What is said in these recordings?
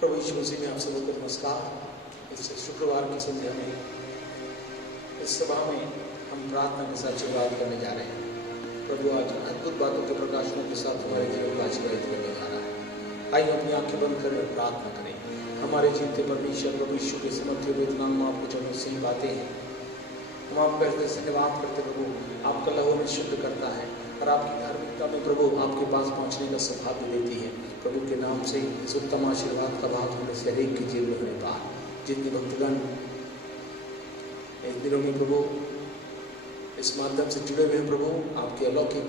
प्रभु यीशु मसीह में आप सबको नमस्कार। इस शुक्रवार की संध्या में इस सभा में हम प्रार्थना के साथ शुरुआत करने जा रहे हैं। प्रभु आज अद्भुत बातों के प्रकाशनों के साथ हमारे जीवन को आशीर्वादित करने जा रहा है। आइए अपनी आंखें बंद करें और प्रार्थना करें। हमारे जीते परमेश्वर प्रभु यीशु के समर्थ्य वेदना में आपको जो सही बातें हैं हम आपको ऐसे से निवास करते प्रभु, आपका लहू में शुद्ध करता है और आपकी धार्मिकता में प्रभु आपके पास पहुंचने का सौभाग्य देती है। प्रभु के नाम से इस उत्तम आशीर्वाद का भाग होने से हरेक के जीवन में होने पाए। जितने भक्तगण इस दिनों में प्रभु इस माध्यम से जुड़े हुए हैं प्रभु, आपके अलौकिक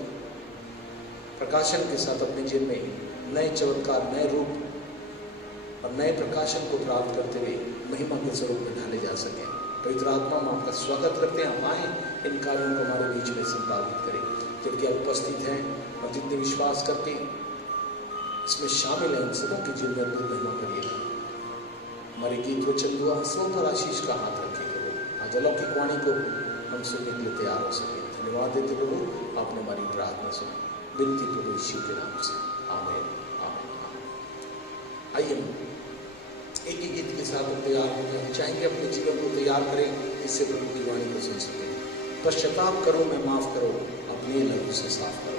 प्रकाशन के साथ अपने जीवन में नए चमत्कार, नए रूप और नए प्रकाशन को प्राप्त करते हुए महिमा के स्वरूप में ढाले जा सके। पवित्र आत्मा में आपका स्वागत करते हैं। आप आए इन कार्यों को हमारे बीच में संपादित करें। जबकि आप उपस्थित हैं और जितने विश्वास करके इसमें शामिल हैं उन सबों के जीवन में अद्भुत महिमा करिएगा। हमारे गीत वचन दुआ सब पर आशीष का हाथ रखे प्रभु। आज अलौकिक वाणी को हम सुनने के लिए तैयार हो सके। धन्यवाद देते प्रभु, आपने हमारी प्रार्थना सुनी। विनती प्रभु यीशु के नाम से, आमीन आमीन। आइए एक ही गीत के साथ हम तैयार हो जाए। चाहेंगे अपने जीवन को तैयार करें इससे प्रभु की वाणी को सुन सकें। पश्चाताप करो, मैं माफ करो, अपने लहू से साफ करो।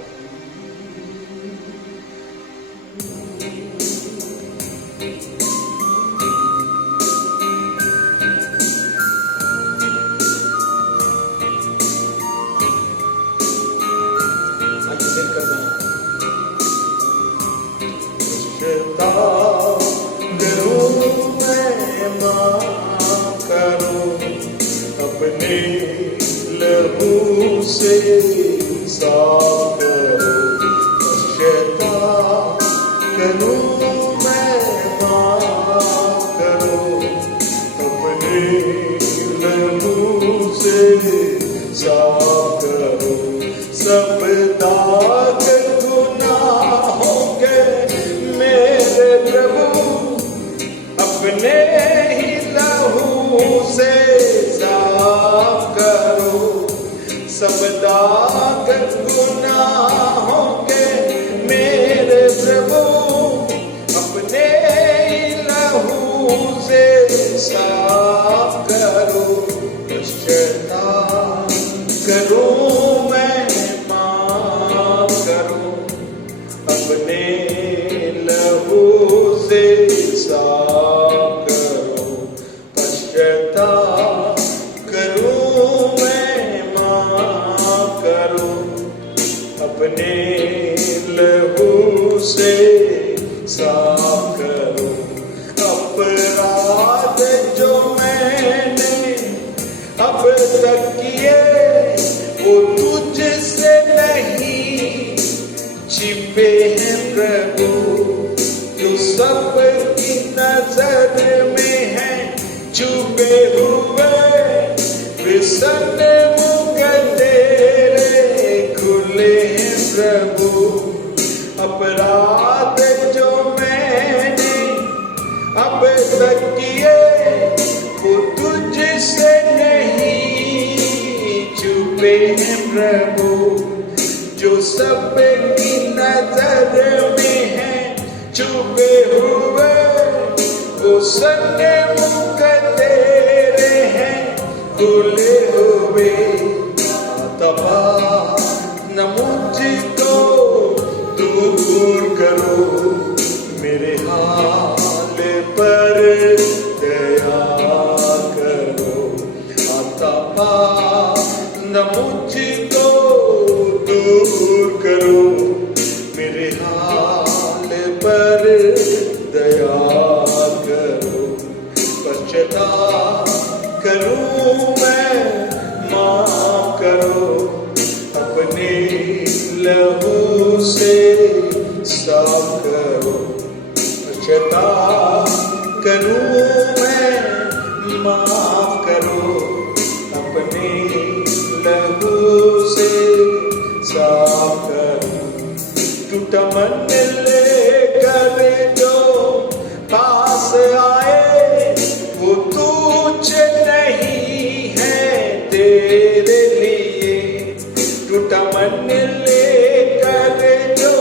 लेकर जो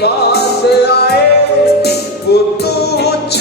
पास आए वो तुझ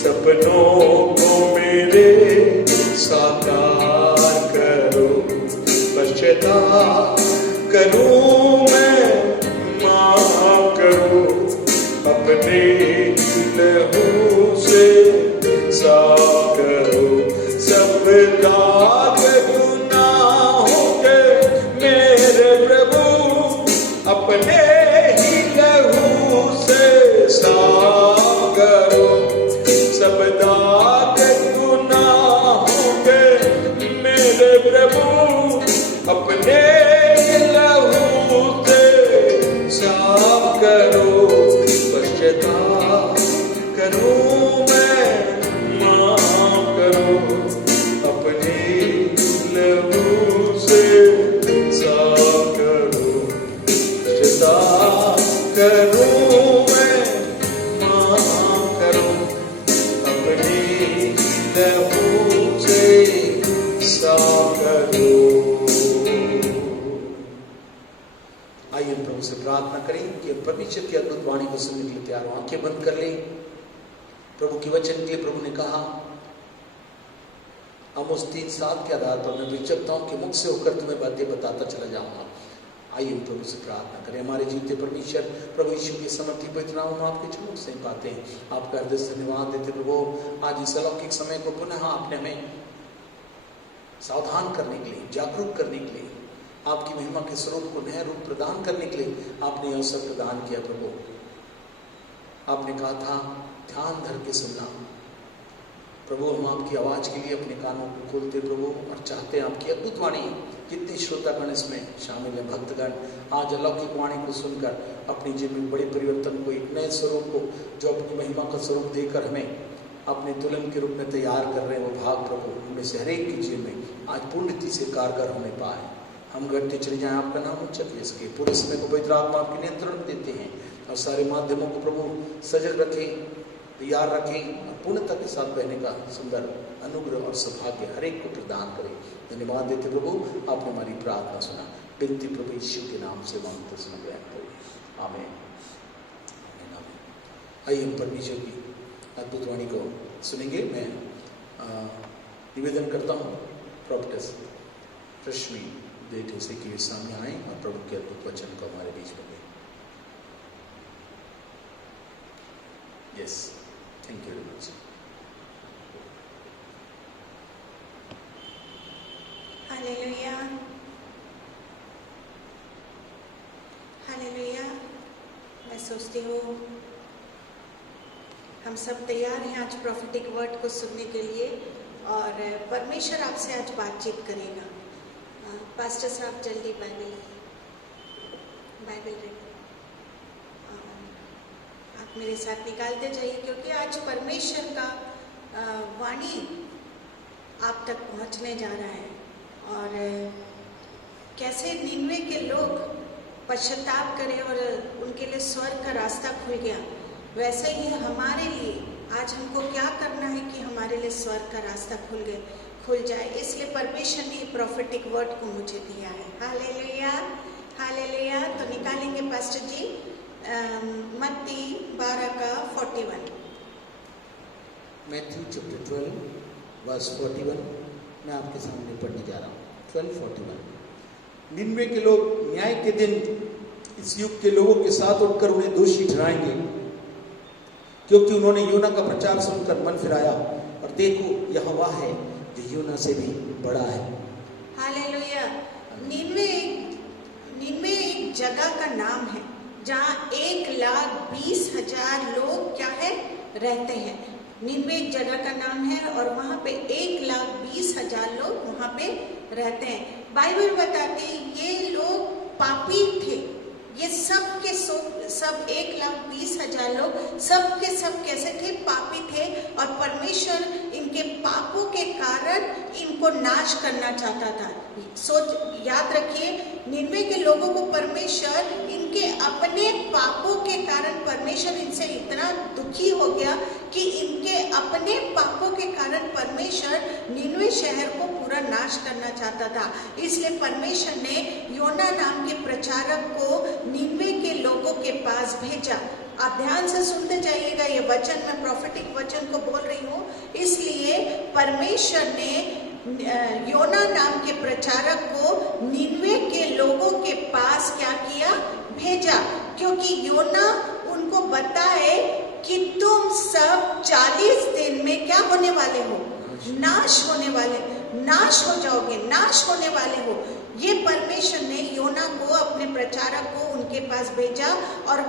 सपनों को मेरे साकार करो, पश्चाताप करूं मैं, माफ करो, अपने लहू से साफ करो, सब दाग गुनाहों के मेरे प्रभु, अपने ही लहू से साफ करो, सब दाग गुनाहों के मेरे प्रभु, अपने लहू से साफ करो, पश्चाताप करूं मैं, माफ करो, अपने लहू से साफ करो, पश्चाताप करूं मैं, माफ करो, अपने लहू से साफ करो। आइए प्रभु से प्रार्थना करें कि परमेश्वर की अद्भुत वाणी को सुनने के लिए तैयार हो। आंखें बंद कर लें। प्रभु के वचन के लिए प्रभु ने कहा, आमोस 3:7 के आधार पर मैं विचरता हूं कि मुख से होकर तुम्हें बातें बताता चला जाऊंगा। आइए प्रभु से प्रार्थना करें। हमारे जीते परमेश्वर प्रभु यीशु की समर्थी पवित्र नाम हम आपके चुमुख से पाते हैं। आपका हृदय से धन्यवाद देते प्रभु, आज इस अलौकिक समय को पुनः आपने हमें सावधान करने के लिए, जागरूक करने के लिए, आपकी महिमा के स्वरूप को नया रूप प्रदान करने के लिए आपने अवसर प्रदान किया प्रभु। आपने कहा था ध्यान धर के सुनना। प्रभु हम आपकी आवाज के लिए अपने कानों को खोलते प्रभु और चाहते हैं आपकी अद्भुत वाणी, जितने श्रोतागण इसमें शामिल है, भक्तगण, आज अलौकिक वाणी को सुनकर अपनी जीवन में बड़े परिवर्तन को, एक नए स्वरूप को, जो अपनी महिमा का स्वरूप देकर हमें अपने दुल्हन के रूप में तैयार कर रहे हैं, वो भाग प्रभु हमें से हरेक की जीवन में आज पूर्णति से कारगर होने पाए। हम घटते चले जाएं, आपका नाम उच्चत है। इसके पूरे समय को पवित्र आत्मा आपके नियंत्रण देते हैं और सारे माध्यमों को प्रभु सजग रखें, तैयार रखें और पूर्णता के साथ बहने का सुंदर अनुग्रह और सौभाग्य हर एक को प्रदान करें। धन्यवाद देते प्रभु, आपने हमारी प्रार्थना सुना। बिनती प्रभु यीशु के नाम से मांगते सुन ग्रहण करें, आमीन। आइए हम परमेश्वर की अद्भुत वाणी को सुनेंगे। मैं निवेदन करता हूँ प्रोफेटस रश्मि बेटे से कि सामने आए और प्रभु के अद्भुत वचन को हमारे बीच में दें। Yes, thank you very much. Hallelujah, hallelujah. मैं सोचती हूँ हम सब तैयार हैं आज प्रोफेटिक वर्ड को सुनने के लिए और परमेश्वर आपसे आज बातचीत करेगा। पास्टर साहब जल्दी बाइबल रेडी, आप मेरे साथ निकालते जाइए, क्योंकि आज परमेश्वर का वाणी आप तक पहुंचने जा रहा है। और कैसे निन्वे के लोग पश्चाताप करें और उनके लिए स्वर्ग का रास्ता खुल गया, वैसे ही हमारे लिए आज हमको क्या करना है कि हमारे लिए स्वर्ग का रास्ता खुल जाए। इसलिए परमेश्वर ने प्रोफेटिक वर्ड को मुझे दिया है। Hallelujah, hallelujah. तो निकालेंगे पास्टर जी मत्ती 12:41। मैथ्यू चैप्टर 12 वर्स 41 मैं आपके सामने पढ़ने जा रहा हूँ। 12:41। निन्वे के लोग न्याय के दिन इस युग के लोगों के साथ उठकर उन्हें दोषी ठहराएंगे, क्योंकि उन्होंने योना का प्रचार सुनकर मन फिराया, और देखो यह वह है जो योना से भी बड़ा है। हालेलुया। निन्वे एक जगह का नाम है जहाँ 1,20,000 लोग क्या है रहते हैं। निन्वे एक जगह का नाम है और वहाँ पे 1,20,000 लोग वहाँ पे रहते हैं। बाइबल बताती है ये लोग पापी थे। ये सब के सब 1,20,000 लोग सब के सब कैसे थे? पापी थे। और परमेश्वर इनके पापों के कारण इनको नाश करना चाहता था। याद रखिए, निन्वे के लोगों को परमेश्वर इनके अपने पापों के कारण परमेश्वर इनसे इतना दुखी हो गया कि इनके अपने पापों के कारण परमेश्वर निनवे शहर को पूरा नाश करना चाहता था। इसलिए परमेश्वर ने योना नाम के प्रचारक को निनवे के लोगों के पास भेजा। आप ध्यान से सुनते जाइएगा, ये वचन मैं प्रोफेटिक वचन को बोल रही हूँ। इसलिए परमेश्वर ने योना नाम के प्रचारक को निनवे के लोगों के पास क्या किया, भेजा, क्योंकि योना उनको बताए कि तुम सब 40 दिन में क्या होने वाले हो, नाश होने वाले, नाश हो जाओगे, नाश होने वाले हो। ये परमेश्वर ने योना को, अपने प्रचारक को उनके पास भेजा और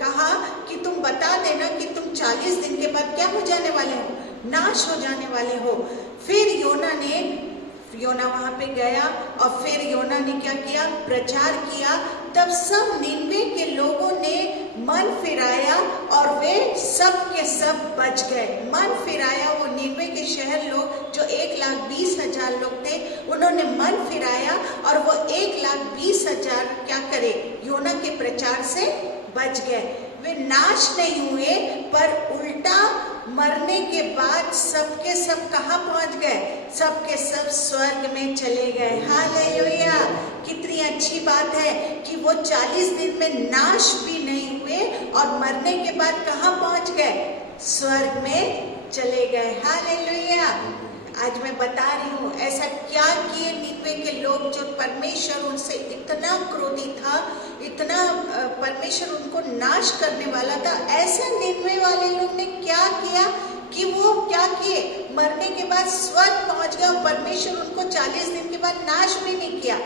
कहा कि तुम बता देना कि तुम 40 दिन के बाद क्या हो जाने वाले हो, नाश हो जाने वाले हो। फिर योना वहां पे गया और फिर योना ने क्या किया, प्रचार किया। तब सब निनवे के लोगों ने मन फिराया और वे सब के सब बच गए। मन फिराया, वो निनवे के शहर लोग जो 1,20,000 लोग थे, उन्होंने मन फिराया और वो 1,20,000 क्या करे, योना के प्रचार से बच गए। वे नाश नहीं हुए, पर उल्टा मरने के बाद सबके सब कहाँ पहुंच गए, सबके सब स्वर्ग में चले गए। हालेलुया! कितनी अच्छी बात है कि वो 40 दिन में नाश भी नहीं हुए और मरने के बाद कहाँ पहुंच गए, स्वर्ग में चले गए। हालेलुया! आज मैं बता रही हूँ ऐसा क्या किए निनवे के लोग, जो परमेश्वर उनसे इतना क्रोधी था, इतना परमेश्वर उनको नाश करने वाला था। ऐसा निनवे वाले लोग ने क्या किया कि वो क्या किए, मरने के बाद स्वर्ग पहुंच गए और परमेश्वर उनको 40 दिन के बाद नाश भी नहीं किया।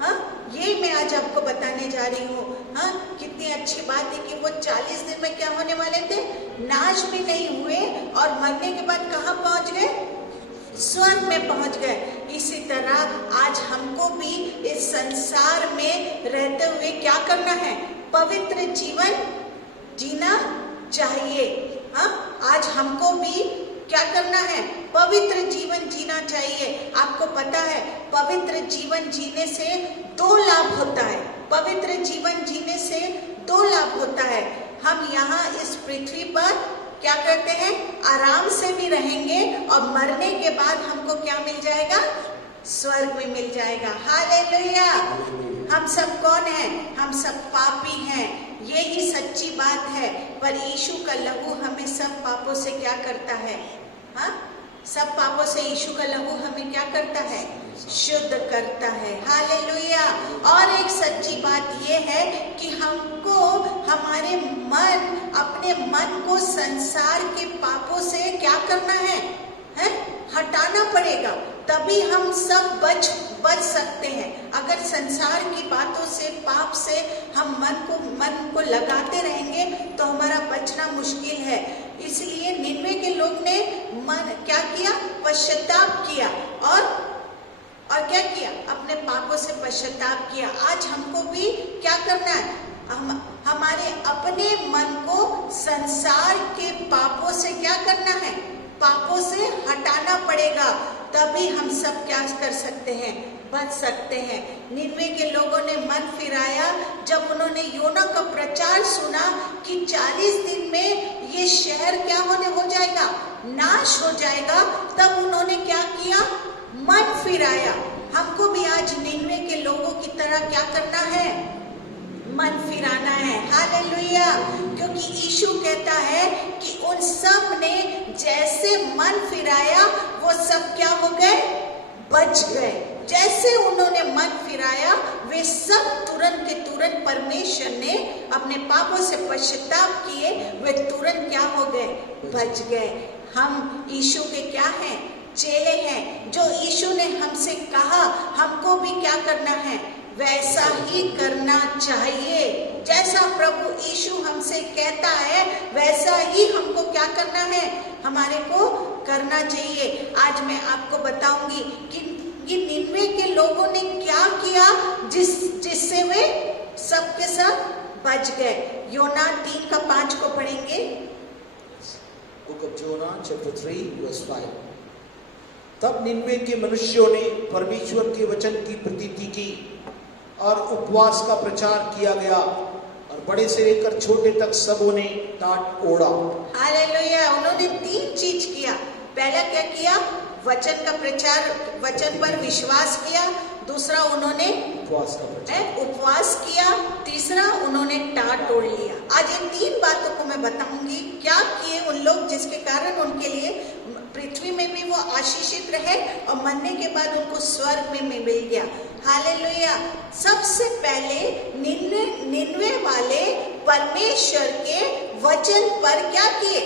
हाँ, ये मैं आज आपको बताने जा रही हूँ। हाँ, कितनी अच्छी बात है कि वो 40 दिन में क्या होने वाले थे, नाश भी नहीं हुए और मरने के बाद कहाँ पहुंच गए, स्वर्ग में पहुंच गए। इसी तरह आज हमको भी इस संसार में रहते हुए क्या करना है, पवित्र जीवन जीना चाहिए। हाँ, आज हमको भी क्या करना है, पवित्र जीवन जीना चाहिए। आपको पता है पवित्र जीवन जीने से 2 लाभ होता है। पवित्र जीवन जीने से 2 लाभ होता है। हम यहाँ इस पृथ्वी पर क्या करते हैं, आराम से भी रहेंगे और मरने के बाद हमको क्या मिल जाएगा, स्वर्ग में मिल जाएगा। हालेलुया! हम सब कौन हैं, हम सब पापी हैं, यही सच्ची बात है। पर यीशु का लहू हमें सब पापों से क्या करता है, हाँ, सब पापों से यीशु का लहू हमें क्या करता है, शुद्ध करता है। हालेलुया! और एक सच्ची बात ये है कि हमको हमारे मन, अपने मन को संसार के पापों से क्या करना है, हटाना पड़ेगा, तभी हम सब बच सकते हैं। अगर संसार की बातों से, पाप से हम मन को लगाते रहेंगे तो हमारा बचना मुश्किल है। इसलिए निनवे के लोग ने मन क्या किया, पश्चाताप किया और क्या किया, अपने पापों से पश्चाताप किया। आज हमको भी क्या करना है, हमारे अपने मन को संसार के पापों से क्या करना है, पापों से हटाना पड़ेगा, तभी हम सब क्या कर सकते हैं, बच सकते हैं। निनवे के लोगों ने मन फिराया जब उन्होंने योना का प्रचार सुना कि 40 दिन में ये शहर क्या हो जाएगा, नाश हो जाएगा। तब उन्होंने क्या किया, मन फिराया। हमको भी आज निनवे के लोगों की तरह क्या करना है, मन फिराना है। हालेलुया! क्योंकि यीशु कहता है कि उन सब ने जैसे मन फिराया वो सब क्या हो गए, बच गए। जैसे उन्होंने मन फिराया वे सब तुरंत के तुरंत परमेश्वर ने अपने पापों से पश्चाताप किए, वे तुरंत क्या हो गए, बच गए। हम यीशु के क्या हैं, चेले हैं। जो यीशु ने हमसे कहा हमको भी क्या करना है, वैसा ही करना चाहिए। जैसा प्रभु यीशु हमसे कहता है वैसा ही हमको क्या करना है, हमारे को करना चाहिए। आज मैं आपको बताऊंगी कि निनवे के लोगों ने क्या किया जिससे वे सबके सब बच गए। योना 3:5 को पढ़ेंगे। Book of Jonah, chapter 3, verse 5. तब निनवे के मनुष्यों ने परमेश्वर के वचन की प्रतीति की और उपवास का प्रचार किया गया और बड़े से लेकर छोटे तक सबों ने टाट ओढ़ा। हालेलुया। उन्होंने 3 चीज किया। पहला क्या किया? वचन का प्रचार, वचन पर विश्वास किया। दूसरा उन्होंने उपवास किया। तीसरा उन्होंने टाट ओढ़ लिया। आज इन 3 बातों को मैं बताऊंगी क्या किए उन लोग, जिसके कारण उनके लिए पृथ्वी में भी वो आशीषित रहे और मरने के बाद उनको स्वर्ग में मिल गया। हालेलुया। सबसे पहले निन्वे वाले परमेश्वर के वचन पर क्या किए?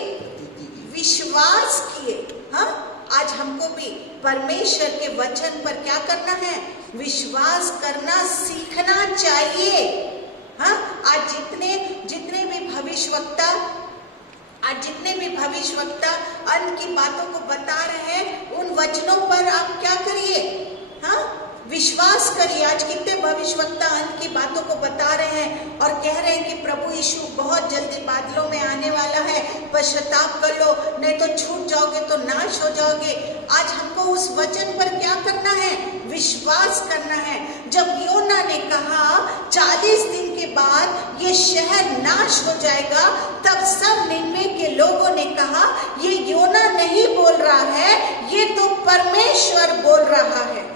विश्वास किए। हाँ, आज हमको भी परमेश्वर के वचन पर क्या करना है? विश्वास करना सीखना चाहिए। हाँ, आज जितने भी भविष्यवक्ता अंत की बातों को बता रहे हैं, उन वचनों पर आप क्या करिए? हाँ, विश्वास करिए। आज कितने भविष्यवक्ता अंत की बातों को बता रहे हैं और कह रहे हैं कि प्रभु यीशु बहुत जल्दी बादलों में आने वाला है, पश्चाताप कर लो, नहीं तो छूट जाओगे, तो नाश हो जाओगे। आज हमको उस वचन पर क्या करना है? विश्वास करना है। जब योना ने कहा 40 दिन के बाद ये शहर नाश हो जाएगा, तब सब निन्वे के लोगों ने कहा ये योना नहीं बोल रहा है, ये तो परमेश्वर बोल रहा है।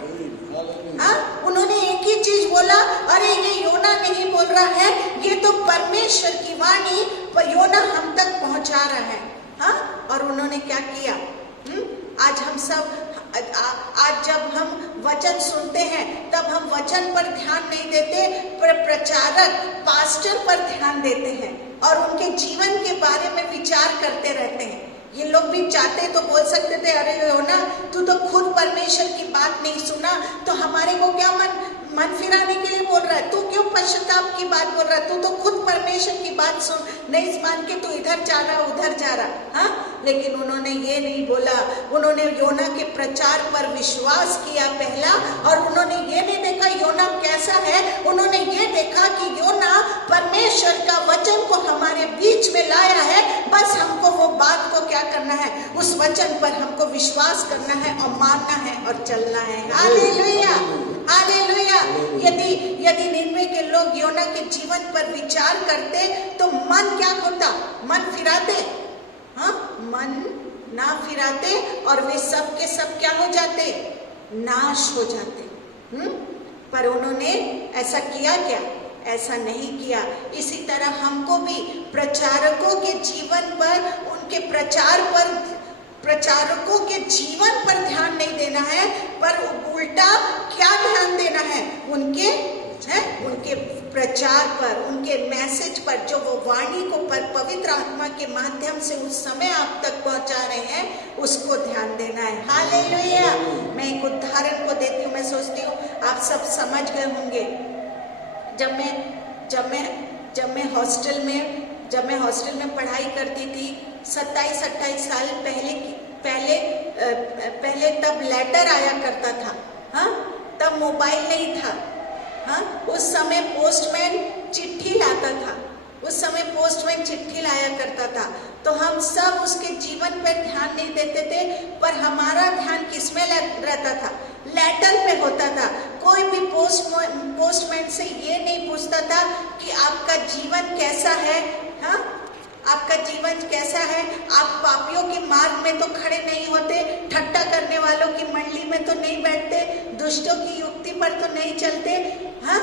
हाँ, उन्होंने एक ही चीज बोला, अरे ये योना नहीं बोल रहा है, ये तो परमेश्वर की वाणी पर योना हम तक पहुंचा रहा है। हाँ, और उन्होंने क्या किया? आज हम सब आज जब हम वचन सुनते हैं तब हम वचन पर ध्यान नहीं देते, पर प्रचारक पास्टर पर ध्यान देते हैं और उनके जीवन के बारे में विचार करते रहते हैं। ये लोग भी चाहते तो बोल सकते थे, अरे योना तू तो खुद परमेश्वर की बात नहीं सुना, तो हमारे को क्या मन फिराने के लिए बोल रहा है? तू क्यों पश्चाताप की बात बोल रहा है? तू तो खुद परमेश्वर की बात सुन, नहीं मान के तू इधर जा रहा उधर जा रहा। हाँ, लेकिन उन्होंने ये नहीं बोला। उन्होंने योना के प्रचार पर विश्वास किया पहला, और उन्होंने ये नहीं देखा योना कैसा है, उन्होंने ये देखा कि योना परमेश्वर का वचन को हमारे बीच में लाया है। बस हमको वो बात को क्या करना है? उस वचन पर हमको विश्वास करना है और मानना है और चलना है। Hallelujah, hallelujah. यदि निन्वे के लोग योना के जीवन पर विचार करते तो मन क्या होता? मन फिराते? हाँ, मन ना फिराते और वे सब के सब क्या हो जाते? नाश हो जाते। पर उन्होंने ऐसा किया क्या? ऐसा नहीं किया। इसी तरह हमको भी प्रचारकों के जीवन पर, उनके प्रचारकों के जीवन पर ध्यान नहीं देना है, पर उल्टा क्या ध्यान देना है? उनके प्रचार पर, उनके मैसेज पर, जो वो वाणी को पर पवित्र आत्मा के माध्यम से उस समय आप तक पहुंचा रहे हैं, उसको ध्यान देना है। हालेलुया। मैं एक उदाहरण को देती हूँ। मैं सोचती हूँ आप सब समझ गए होंगे। जब मैं हॉस्टल में पढ़ाई करती थी, 27-28 साल पहले तब लेटर आया करता था। हाँ, तब मोबाइल नहीं था। हाँ, उस समय पोस्टमैन चिट्ठी लाया करता था। तो हम सब उसके जीवन पर ध्यान नहीं देते थे, पर हमारा ध्यान किसमें रहता था? लेटर पे होता था। कोई भी पोस्टमैन से ये नहीं पूछता था कि आपका जीवन कैसा है। हाँ, आपका जीवन कैसा है? आप पापियों के मार्ग में तो खड़े नहीं होते, ठट्टा करने वालों की मंडली में तो नहीं बैठते, दुष्टों की युक्ति पर तो नहीं चलते। हाँ,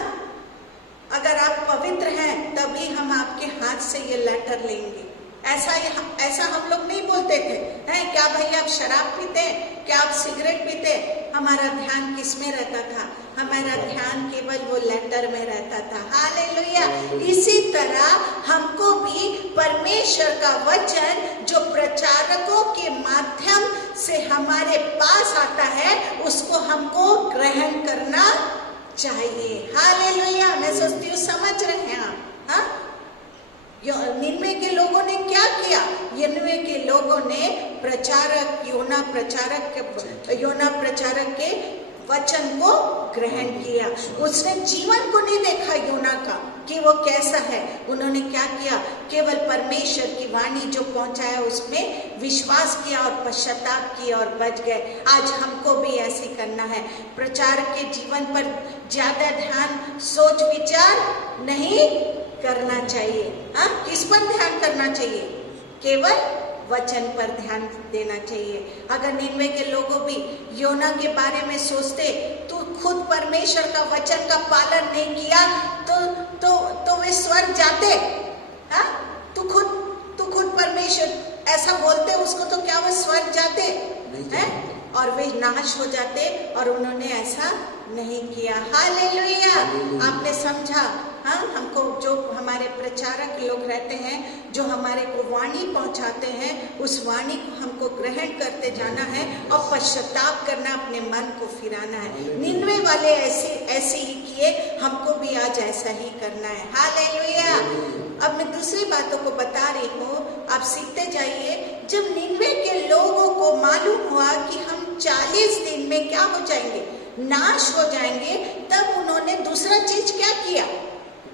अगर आप पवित्र हैं तभी हम आपके हाथ से ये लेटर लेंगे। ऐसा हम लोग नहीं बोलते थे। हैं क्या भाई आप शराब पीते? क्या आप सिगरेट पीते? हमारा ध्यान किस में रहता था? हमारा ध्यान केवल वो लेटर में रहता था। हालेलुया। इसी तरह हमको भी परमेश्वर का वचन जो प्रचारकों के माध्यम से हमारे पास आता है, उसको हमको ग्रहण करना चाहिए। हालेलुया। मैं सोचती हूँ समझ रहे हैं आप? हाँ, निन्वे के लोगों ने क्या किया? निन्वे के लोगों ने योना प्रचारक के वचन को ग्रहण किया। उसने जीवन को नहीं देखा योना का कि वो कैसा है। उन्होंने क्या किया? केवल परमेश्वर की वाणी जो पहुंचाया उसमें विश्वास किया और पश्चाताप किया और बच गए। आज हमको भी ऐसे करना है। प्रचारक के जीवन पर ज्यादा ध्यान, सोच विचार नहीं करना चाहिए। हाँ, किस पर ध्यान करना चाहिए? केवल वचन पर ध्यान देना चाहिए। अगर निनवे के लोगों भी योना के बारे में सोचते, तो खुद परमेश्वर का वचन का पालन नहीं किया तो वे स्वर्ग जाते। हाँ, तू खुद परमेश्वर ऐसा बोलते उसको, तो क्या वो स्वर्ग जाते हैं? और वे नाश हो जाते, और उन्होंने ऐसा नहीं किया। हालेलुया। आपने समझा? हाँ, हमको जो हमारे प्रचारक लोग रहते हैं, जो हमारे को वाणी पहुंचाते हैं, उस वाणी को हमको ग्रहण करते जाना है और पश्चाताप करना, अपने मन को फिराना है। निनवे वाले ऐसे ही किए, हमको भी आज ऐसा ही करना है। हालेलुया। अब मैं दूसरी बातों को बता रही हूँ, आप सीखते जाइए। जब निनवे के लोगों को मालूम हुआ कि हम 40 दिन में क्या हो जाएंगे, नाश हो जाएंगे, तब उन्होंने दूसरा चीज क्या किया?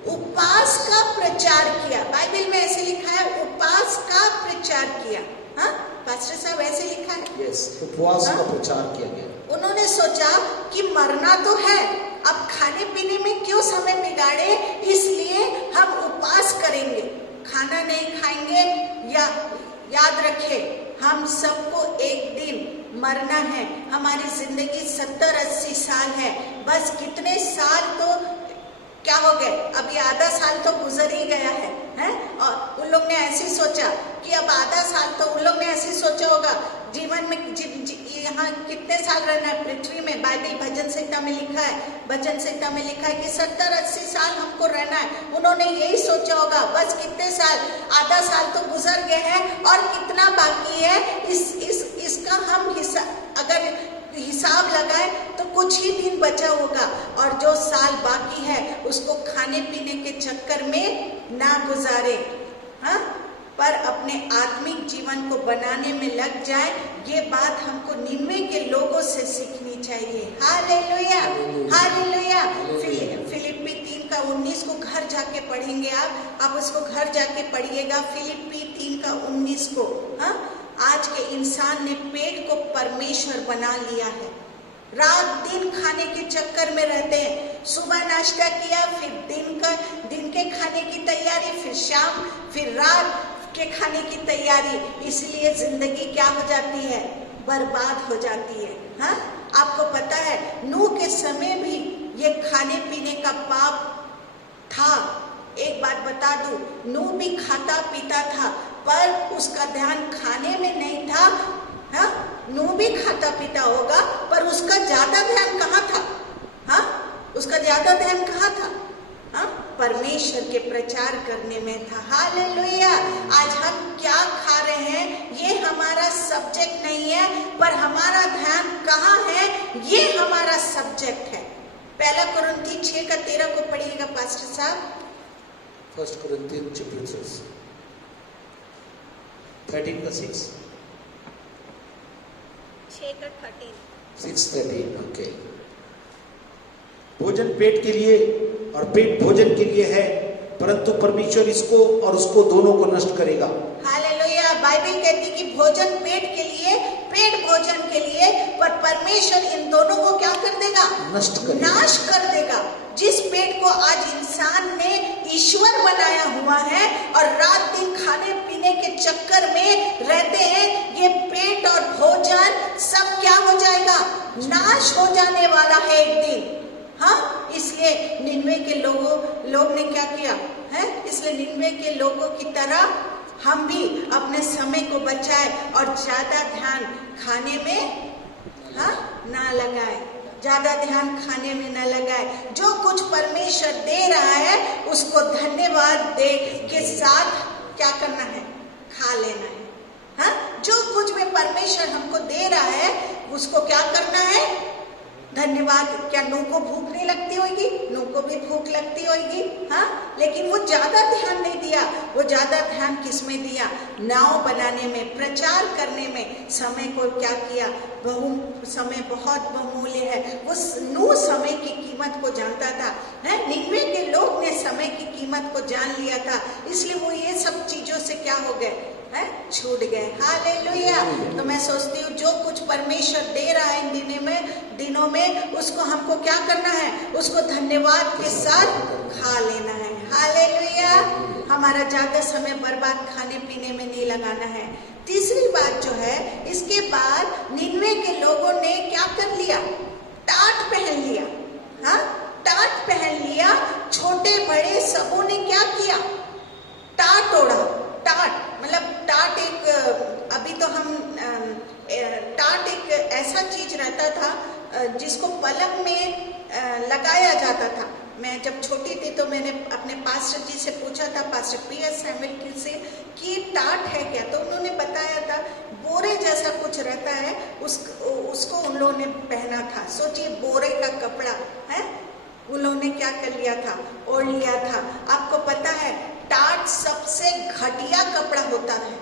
उपवास का प्रचार किया। बाइबल में ऐसे लिखा है, उपवास का प्रचार किया। हाँ, पास्टर साहब ऐसे लिखा है। यस, उपवास का प्रचार किया गया। उन्होंने सोचा कि मरना तो है, अब खाने पीने में क्यों समय बिगाड़े, इसलिए हम उपवास करेंगे, खाना नहीं खाएंगे। या याद रखे, हम सबको एक दिन मरना है। हमारी जिंदगी 70-80 साल है, बस कितने साल तो क्या हो गए, अभी आधा साल तो गुजर ही गया है, हैं? और उन लोग ने ऐसे सोचा कि अब आधा साल, तो उन लोग ने ऐसे सोचा होगा जीवन में यहाँ कितने साल रहना है पृथ्वी में। बाइबल भजन संहिता में लिखा है, वचन संहिता में लिखा है कि 70-80 साल हमको रहना है। उन्होंने यही सोचा होगा, बस कितने साल, आधा साल तो गुजर गए हैं और कितना बाकी है, इसका हम अगर हिसाब लगाए तो कुछ ही दिन बचा होगा, और जो साल बाकी है उसको खाने पीने के चक्कर में ना गुजारे, हाँ, पर अपने आत्मिक जीवन को बनाने में लग जाए। ये बात हमको निनवे के लोगों से सीखनी चाहिए। Hallelujah, hallelujah. फिलिप्पी 3:19 को घर जाके पढ़ेंगे आप उसको घर जाके पढ़िएगा, फिलिप्पी 3:19 को। हाँ, आज के इंसान ने पेट को परमेश्वर बना लिया है, रात दिन खाने के चक्कर में रहते हैं। सुबह नाश्ता किया, फिर दिन के खाने की तैयारी, फिर शाम, फिर रात के खाने की तैयारी। इसलिए जिंदगी क्या हो जाती है? बर्बाद हो जाती है। हाँ, आपको पता है नूह के समय भी ये खाने पीने का पाप था। एक बात बता दूं, नूह भी खाता पीता था, पर उसका ध्यान खाने में नहीं था। हाँ, नूह भी खाता पीता होगा, पर उसका ज्यादा ध्यान कहाँ था? हाँ, उसका ज्यादा ध्यान कहाँ था? हाँ, परमेश्वर के प्रचार करने में था। हालेलुया। आज हम क्या खा रहे हैं ये हमारा सब्जेक्ट नहीं है, पर हमारा ध्यान कहाँ है ये हमारा सब्जेक्ट है। 1 कुरिन्थी 6:13 को पढ़िएगा पास्टर साहब। 1 Corinthians 13:6 6:13। ओके। भोजन पेट के लिए और पेट भोजन के लिए है, परंतु परमेश्वर इसको और उसको दोनों को नष्ट करेगा। हालेलुया। बाइबल कहती कि भोजन पेट के लिए, पेट भोजन के लिए, पर परमेश्वर इन दोनों को क्या कर देगा? नष्ट कर, नाश कर देगा। जिस पेट को आज इंसान ने ईश्वर बनाया हुआ है और रात दिन खाने पीने के चक्कर में रहते हैं, ये पेट और भोजन सब क्या हो जाएगा? नाश हो जाने वाला है एक दिन। हाँ, इसलिए निनवे के लोग ने क्या किया है? इसलिए निनवे के लोगों की तरह हम भी अपने समय को बचाए और ज्यादा ध्यान खाने में ना लगाए, ज्यादा ध्यान खाने में न लगाए। जो कुछ परमेश्वर दे रहा है उसको धन्यवाद दे के साथ क्या करना है? खा लेना है। हाँ, जो कुछ भी परमेश्वर हमको दे रहा है उसको क्या करना है? धन्यवाद। क्या नूह को भूख नहीं लगती होगी? नूह को भी भूख लगती होगी। हाँ, लेकिन वो ज्यादा ध्यान नहीं दिया। वो ज्यादा ध्यान किसमें दिया? नाव बनाने में, प्रचार करने में। समय को क्या किया? समय बहुत बहुमूल्य है। वो नूह समय की कीमत को जानता था। निनवे के लोग ने समय की कीमत को जान लिया था, इसलिए वो ये सब चीजों से क्या हो गए? छूट गए। हालेलुया। तो मैं सोचती हूँ जो कुछ परमेश्वर दे रहा है इन दिनों में उसको हमको क्या करना है? उसको धन्यवाद के साथ खा लेना है। हालेलुया। हमारा ज्यादा समय बर्बाद खाने पीने में नहीं लगाना है। तीसरी बात जो है, इसके बाद निन्वे के लोगों ने क्या कर लिया? टाट पहन लिया। हाँ, टाट पहन लिया। छोटे बड़े सबों ने क्या किया? टाट ओढ़ा। टाट मतलब टाट एक, अभी तो हम टाट एक ऐसा चीज रहता था जिसको पलंग में लगाया जाता था। मैं जब छोटी थी तो मैंने अपने पास्टर जी से पूछा था, पास्टर पीएस सैमुअल से, कि टाट है क्या? तो उन्होंने बताया था बोरे जैसा कुछ रहता है, उसको उन लोगों ने पहना था। सोचिए, बोरे का कपड़ा है, उन लोगों ने क्या कर लिया था? ओढ़ लिया था। आपको पता है टाट सबसे घटिया कपड़ा होता है।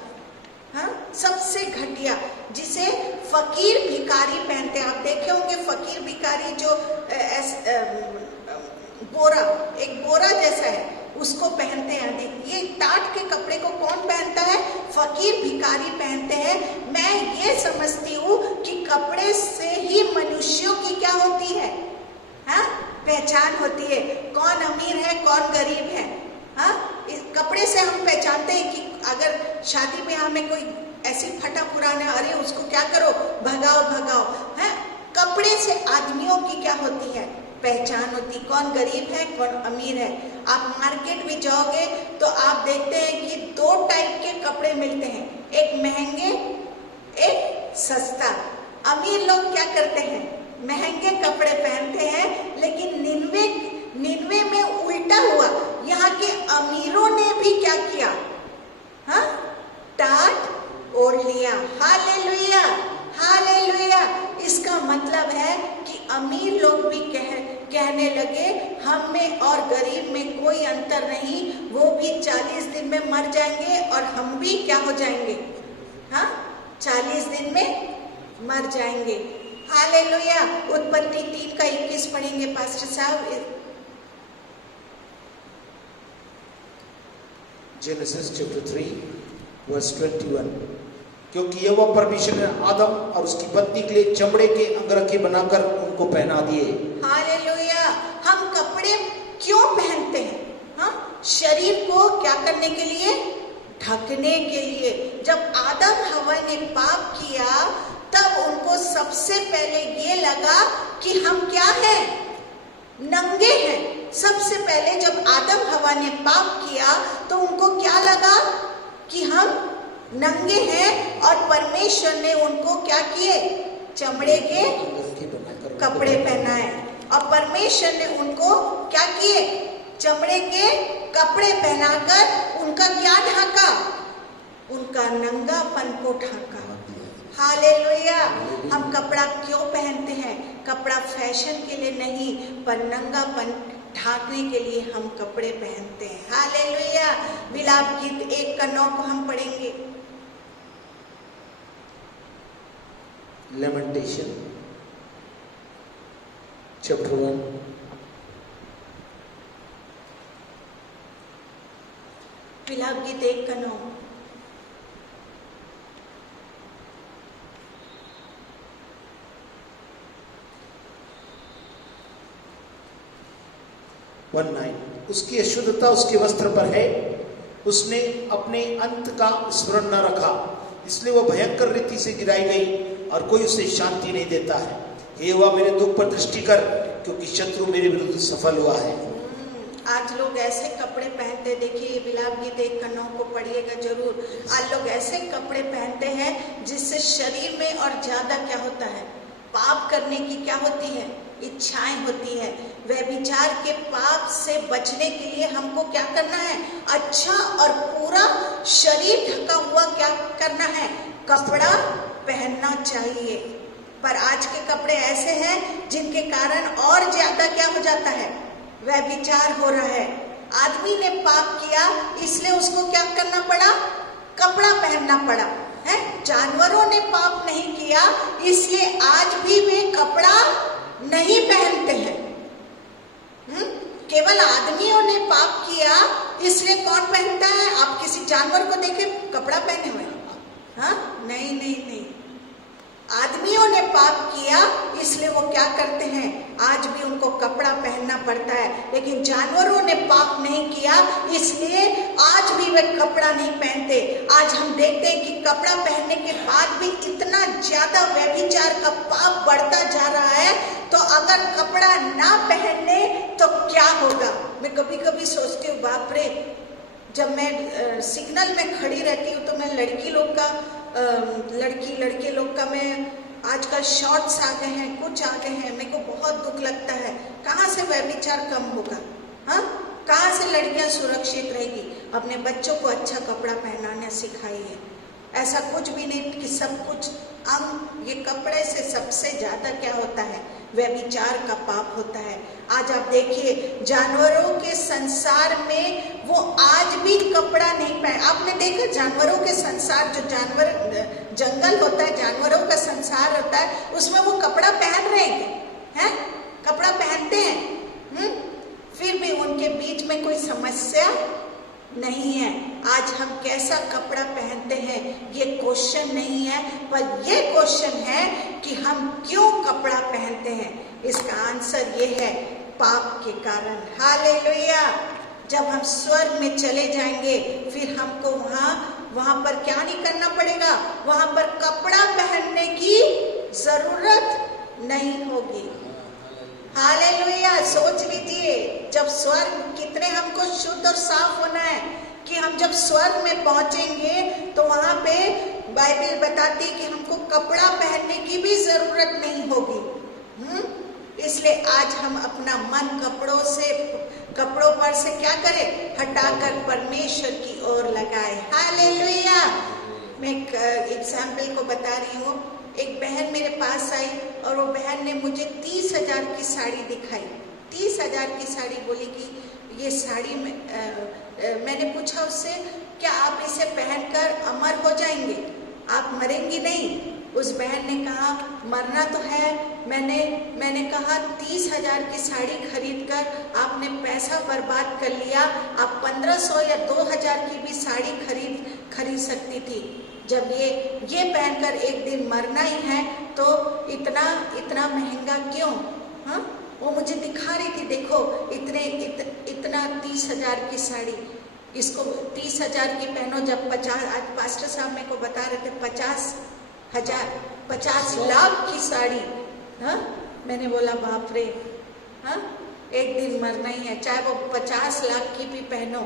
हाँ, सबसे घटिया, जिसे फकीर भिखारी पहनते हैं। आप देखे होंगे फकीर भिखारी जो बोरा, एक बोरा जैसा है, उसको पहनते हैं। ये टाट के कपड़े को कौन पहनता है? फकीर भिखारी पहनते हैं। मैं ये समझती हूँ कि कपड़े से ही मनुष्यों की क्या होती है? हाँ, पहचान होती है। कौन अमीर है, कौन गरीब है। हाँ, इस कपड़े से हम पहचानते हैं कि अगर शादी ब्याह में कोई ऐसी फटा पुराना, अरे उसको क्या करो, भगाओ भगाओ। है, कपड़े से आदमियों की क्या होती है? पहचान होती। कौन गरीब है, कौन अमीर है। आप मार्केट में जाओगे तो आप देखते हैं कि दो टाइप के कपड़े मिलते हैं, एक महंगे, एक सस्ता। अमीर लोग क्या करते हैं? महंगे कपड़े पहनते हैं। लेकिन निन्वे में उल्टा हुआ। यहाँ के अमीरों ने भी क्या किया? हाँ, टाट ओढ़ लिया। Hallelujah, hallelujah. इसका मतलब है कि अमीर लोग भी कहने लगे हम में और गरीब में कोई अंतर नहीं, वो भी 40 दिन में मर जाएंगे और हम भी क्या हो जाएंगे? हाँ, 40 दिन में मर जाएंगे। हालेलुया। उत्पत्ति 3 का 21 पढ़ेंगे पास्टर साहब। Genesis chapter 3 verse 21। क्योंकि यहोवा परमेश्वर ने आदम और उसकी पत्नी के लिए चमड़े के अंगरखे बनाकर उनको पहना दिए। हालेलुया। हम कपड़े क्यों पहनते हैं? हाँ, शरीर को क्या करने के लिए? ढकने के लिए। जब आदम हवा ने पाप किया तब उनको सबसे पहले ये लगा कि हम क्या हैं? नंगे हैं। सबसे पहले जब आदम हवा ने पाप किया तो उनको क्या लगा? कि हम नंगे हैं, और परमेश्वर ने उनको क्या किए? चमड़े के कपड़े पहनाए। और परमेश्वर ने उनको क्या किए? चमड़े के कपड़े पहनाकर उनका क्या ढाका? उनका नंगापन को ढाका। हालेलुया। हम कपड़ा क्यों पहनते हैं? कपड़ा फैशन के लिए नहीं, पर नंगापन ढाकने के लिए हम कपड़े पहनते हैं। हालेलुया। विलाप गीत 1:9 को हम पढ़ेंगे। Lamentation chapter 1। विलाप गीत 1:9। उसकी अशुद्धता उसके वस्त्र पर है, उसने अपने अंत का स्मरण न रखा, इसलिए वह भयंकर रीति से गिराई गई और कोई उसे शांति नहीं देता है। हे यहोवा, मेरे दुख पर दृष्टि कर, क्योंकि शत्रु मेरे विरुद्ध सफल हुआ है। आज लोग ऐसे कपड़े पहनते, देखिए विलाप गीत 1:9 को पढ़िएगा जरूर। आज लोग ऐसे कपड़े पहनते हैं जिससे शरीर में और ज्यादा क्या होता है? पाप करने की क्या होती है? इच्छाएं होती है। व्यभिचार के पाप से बचने के लिए हमको क्या करना है? अच्छा और पूरा शरीर ढका हुआ क्या करना है? कपड़ा पहनना चाहिए। पर आज के कपड़े ऐसे हैं जिनके कारण और ज्यादा क्या हो जाता है? व्यभिचार हो रहा है। आदमी ने पाप किया इसलिए उसको क्या करना पड़ा? कपड़ा पहनना पड़ा है। जानवरों ने पाप नहीं किया इसलिए आज भी वे कपड़ा नहीं पहनते हैं। केवल आदमियों ने पाप किया इसलिए कौन पहनता है? आप किसी जानवर को देखें कपड़ा पहने हुए? हाँ, नहीं नहीं नहीं। आदमियों ने पाप किया, इसलिए वो क्या करते हैं, आज भी उनको कपड़ा पहनना पड़ता है। लेकिन जानवरों ने पाप नहीं किया, इसलिए आज भी वे कपड़ा नहीं पहनते। आज हम देखते हैं कि कपड़ा पहनने के बाद भी इतना ज्यादा व्यभिचार का पाप बढ़ता जा रहा है। तो अगर कपड़ा ना पहनने तो क्या होगा? मैं कभी कभी सोचती हूँ, बाप रे, जब मैं सिग्नल में खड़ी रहती हूँ तो मैं लड़के लोग का मैं आजकल शॉर्ट्स आ गए हैं, कुछ आ गए हैं, मेरे को बहुत दुख लगता है। कहाँ से व्यभिचार कम होगा? हाँ, कहाँ से लड़कियां सुरक्षित रहेगी? अपने बच्चों को अच्छा कपड़ा पहनाना सिखाइए। ऐसा कुछ भी नहीं कि सब कुछ ये कपड़े से सबसे ज्यादा क्या होता है, व्यभिचार का पाप होता है। आज आप देखिए जानवरों के संसार में वो आज भी कपड़ा नहीं पहन। आपने देखा जानवरों के संसार, जो जानवर जंगल होता है, जानवरों का संसार होता है, उसमें वो कपड़ा पहन रहे हैं, कपड़ा पहनते हैं, फिर भी उनके बीच में कोई समस्या नहीं है। आज हम कैसा कपड़ा पहनते हैं ये क्वेश्चन नहीं है, पर ये क्वेश्चन है कि हम क्यों कपड़ा पहनते हैं। इसका आंसर ये है, पाप के कारण। हालेलुया। जब हम स्वर्ग में चले जाएंगे, फिर हमको वहां पर क्या नहीं करना पड़ेगा, वहां पर कपड़ा पहनने की जरूरत नहीं होगी। हालेलुया। सोच लीजिए, जब स्वर्ग, कितने हमको शुद्ध और साफ होना है कि हम जब स्वर्ग में पहुंचेंगे तो वहां पे बाइबल बताती है कि हमको कपड़ा पहनने की भी जरूरत नहीं होगी। इसलिए आज हम अपना मन कपड़ों पर से क्या करें, हटाकर परमेश्वर की ओर लगाए। हालेलुया। मैं एक एग्जाम्पल को बता रही हूँ। एक बहन मेरे पास आई और वो बहन ने मुझे 30,000 की साड़ी दिखाई। 30,000 की साड़ी, बोली कि ये साड़ी मैंने पूछा उससे, क्या आप इसे पहनकर अमर हो जाएंगे, आप मरेंगी नहीं? उस बहन ने कहा, मरना तो है। मैंने कहा 30,000 की साड़ी खरीदकर आपने पैसा बर्बाद कर लिया, आप 1,500 या 2,000 की भी साड़ी खरीद सकती थी। जब ये पहनकर एक दिन मरना ही है तो इतना महंगा क्यों? हाँ, वो मुझे दिखा रही थी, देखो इतना 30,000 की साड़ी, इसको 30,000 की पहनो। जब 50, आज पास्टर साहब मेरे को बता रहे थे 50 लाख की साड़ी। हाँ, मैंने बोला बाप रे, हाँ, एक दिन मरना ही है, चाहे वो 50 लाख की भी पहनो।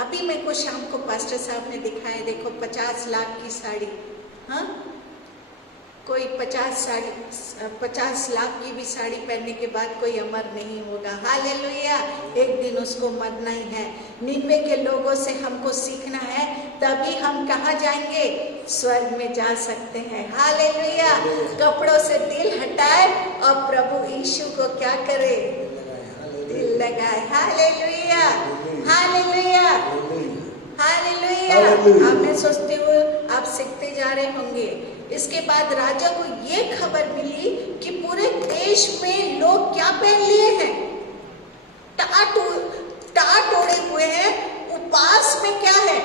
अभी मेरे को शाम को पास्टर साहब ने दिखाया, देखो 50 लाख की साड़ी। हाँ, कोई 50 लाख की भी साड़ी पहनने के बाद कोई अमर नहीं होगा। हालेलुया। एक दिन उसको मरना ही है। निन्वे के लोगों से हमको सीखना है, तभी हम कहाँ जाएंगे, स्वर्ग में जा सकते हैं। हालेलुया। कपड़ों से दिल हटाए और प्रभु यीशु को क्या करे, दिल लगाए। Hallelujah, hallelujah, hallelujah. अब मैं सोचती हूँ आप सीखते जा रहे होंगे। इसके बाद राजा को ये खबर मिली कि पूरे देश में लोग क्या पहन लिए हैं, टाट ओढ़े हुए हैं, उपवास में क्या है,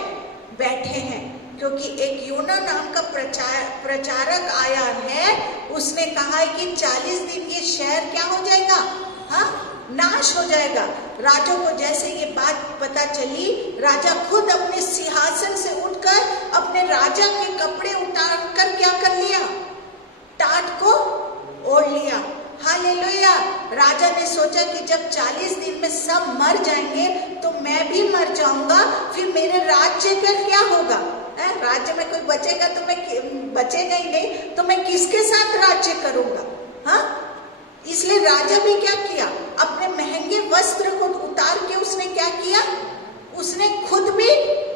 बैठे हैं। क्योंकि एक योना नाम का प्रचारक आया है, उसने कहा है कि 40 दिन ये शहर क्या हो जाएगा, हाँ, नाश हो जाएगा। राजा को जैसे ये बात पता चली, राजा खुद अपने सिंहासन से उठकर अपने राजा के कपड़े उतारकर क्या कर लिया, टाट को ओढ़ लिया। हालेलुया। राजा ने सोचा कि जब 40 दिन में सब मर जाएंगे तो मैं भी मर जाऊंगा, फिर मेरे राज्य का क्या होगा, राज्य में कोई बचेगा तो मैं बचेगा ही नहीं, तो मैं किसके साथ राज्य करूंगा। हाँ, इसलिए राजा भी क्या किया, अपने महंगे वस्त्र को उतार के उसने क्या किया, उसने खुद भी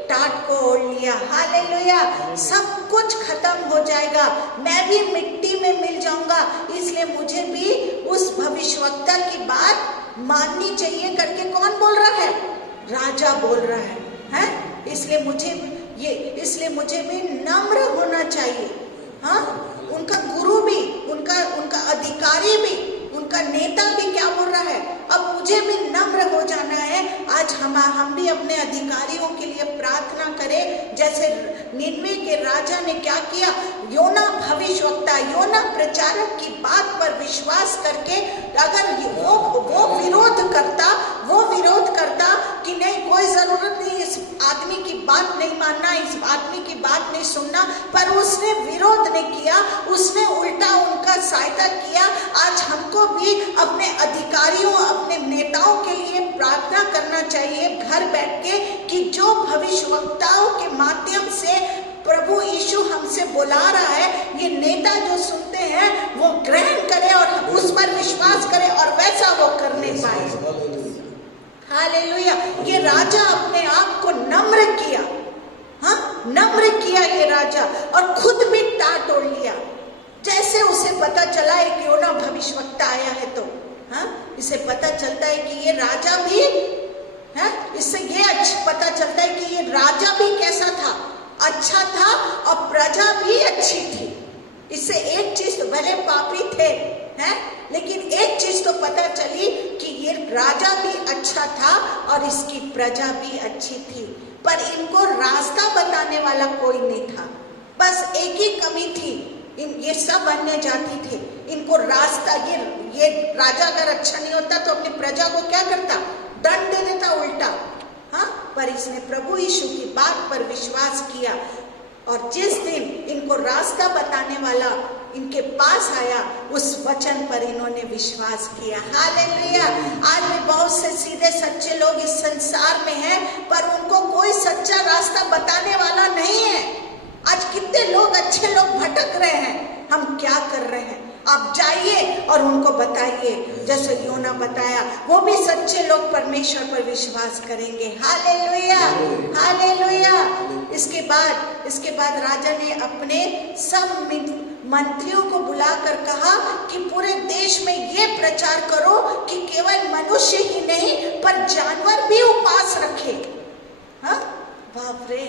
टाट को ओढ़ लिया। हालेलुया। सब कुछ खत्म हो जाएगा, मैं भी मिट्टी में मिल जाऊंगा, इसलिए मुझे भी उस भविष्यवक्ता की बात माननी चाहिए करके कौन बोल रहा है, राजा बोल रहा है। इसलिए मुझे भी नम्र होना चाहिए। हाँ, उनका गुरु भी, उनका अधिकारी भी, उनका नेता भी क्या बोल रहा है, अब मुझे भी नम्र हो जाना है। आज हम भी अपने अधिकारियों के लिए प्रार्थना करें, जैसे निन्वे के राजा ने क्या किया, योना भविष्यवक्ता, योना प्रचारक की बात पर विश्वास करके अगर वो विरोध करता कि नहीं, कोई जरूरत नहीं इस आदमी की बात नहीं मानना, इस आदमी की बात नहीं सुनना, पर उसने विरोध नहीं किया, उसने उल्टा उनका सहायता किया। आज हमको भी अपने अधिकारियों, अपने नेताओं के लिए प्रार्थना करना चाहिए घर बैठ के कि जो भविष्यवक्ताओं के माध्यम से प्रभु यीशु हमसे बुला रहा है, ये नेता जो सुनते हैं वो ग्रहण करे और उस पर विश्वास करे और वैसा वो करने पाए। हालेलुया। ये राजा अपने आप को नम्र किया, हाँ नम्र किया ये राजा, और खुद भी टाट ओढ़ लिया। जैसे उसे पता चला है कि योना भविष्यवक्ता आया है तो इसे पता चलता है कि ये राजा भी इससे ये पता चलता है कि ये राजा भी कैसा था, अच्छा था, और प्रजा भी अच्छी थी। इससे एक चीज तो, भले पापी थे लेकिन एक चीज तो पता चली कि ये राजा भी अच्छा था और इसकी प्रजा भी अच्छी थी। पर इनको रास्ता बताने वाला कोई नहीं था। बस एक ही कमी थी, ये सब अन्य जाति थे, इनको रास्ता, ये राजा अगर अच्छा नहीं होता तो अपनी प्रजा को क्या करता, दंड दे देता उल्टा। पर इसने प्रभु यीशु की बात पर विश्वास किया, और जिस दिन इनको रास्ता बताने वाला इनके पास आया, उस वचन पर इन्होंने विश्वास किया। हालेलुया। आज भी बहुत से सीधे सच्चे लोग इस संसार में हैं, पर उनको कोई सच्चा रास्ता बताने वाला नहीं है। आज कितने लोग, अच्छे लोग भटक रहे हैं। हम क्या कर रहे हैं? आप जाइए और उनको बताइए, जैसे योना बताया, वो भी सच्चे लोग परमेश्वर पर विश्वास करेंगे। Hallelujah, hallelujah. इसके बाद राजा ने अपने सब मंत्रियों को बुलाकर कहा कि पूरे देश में ये प्रचार करो कि केवल मनुष्य ही नहीं पर जानवर भी उपवास रखे। बाप रे,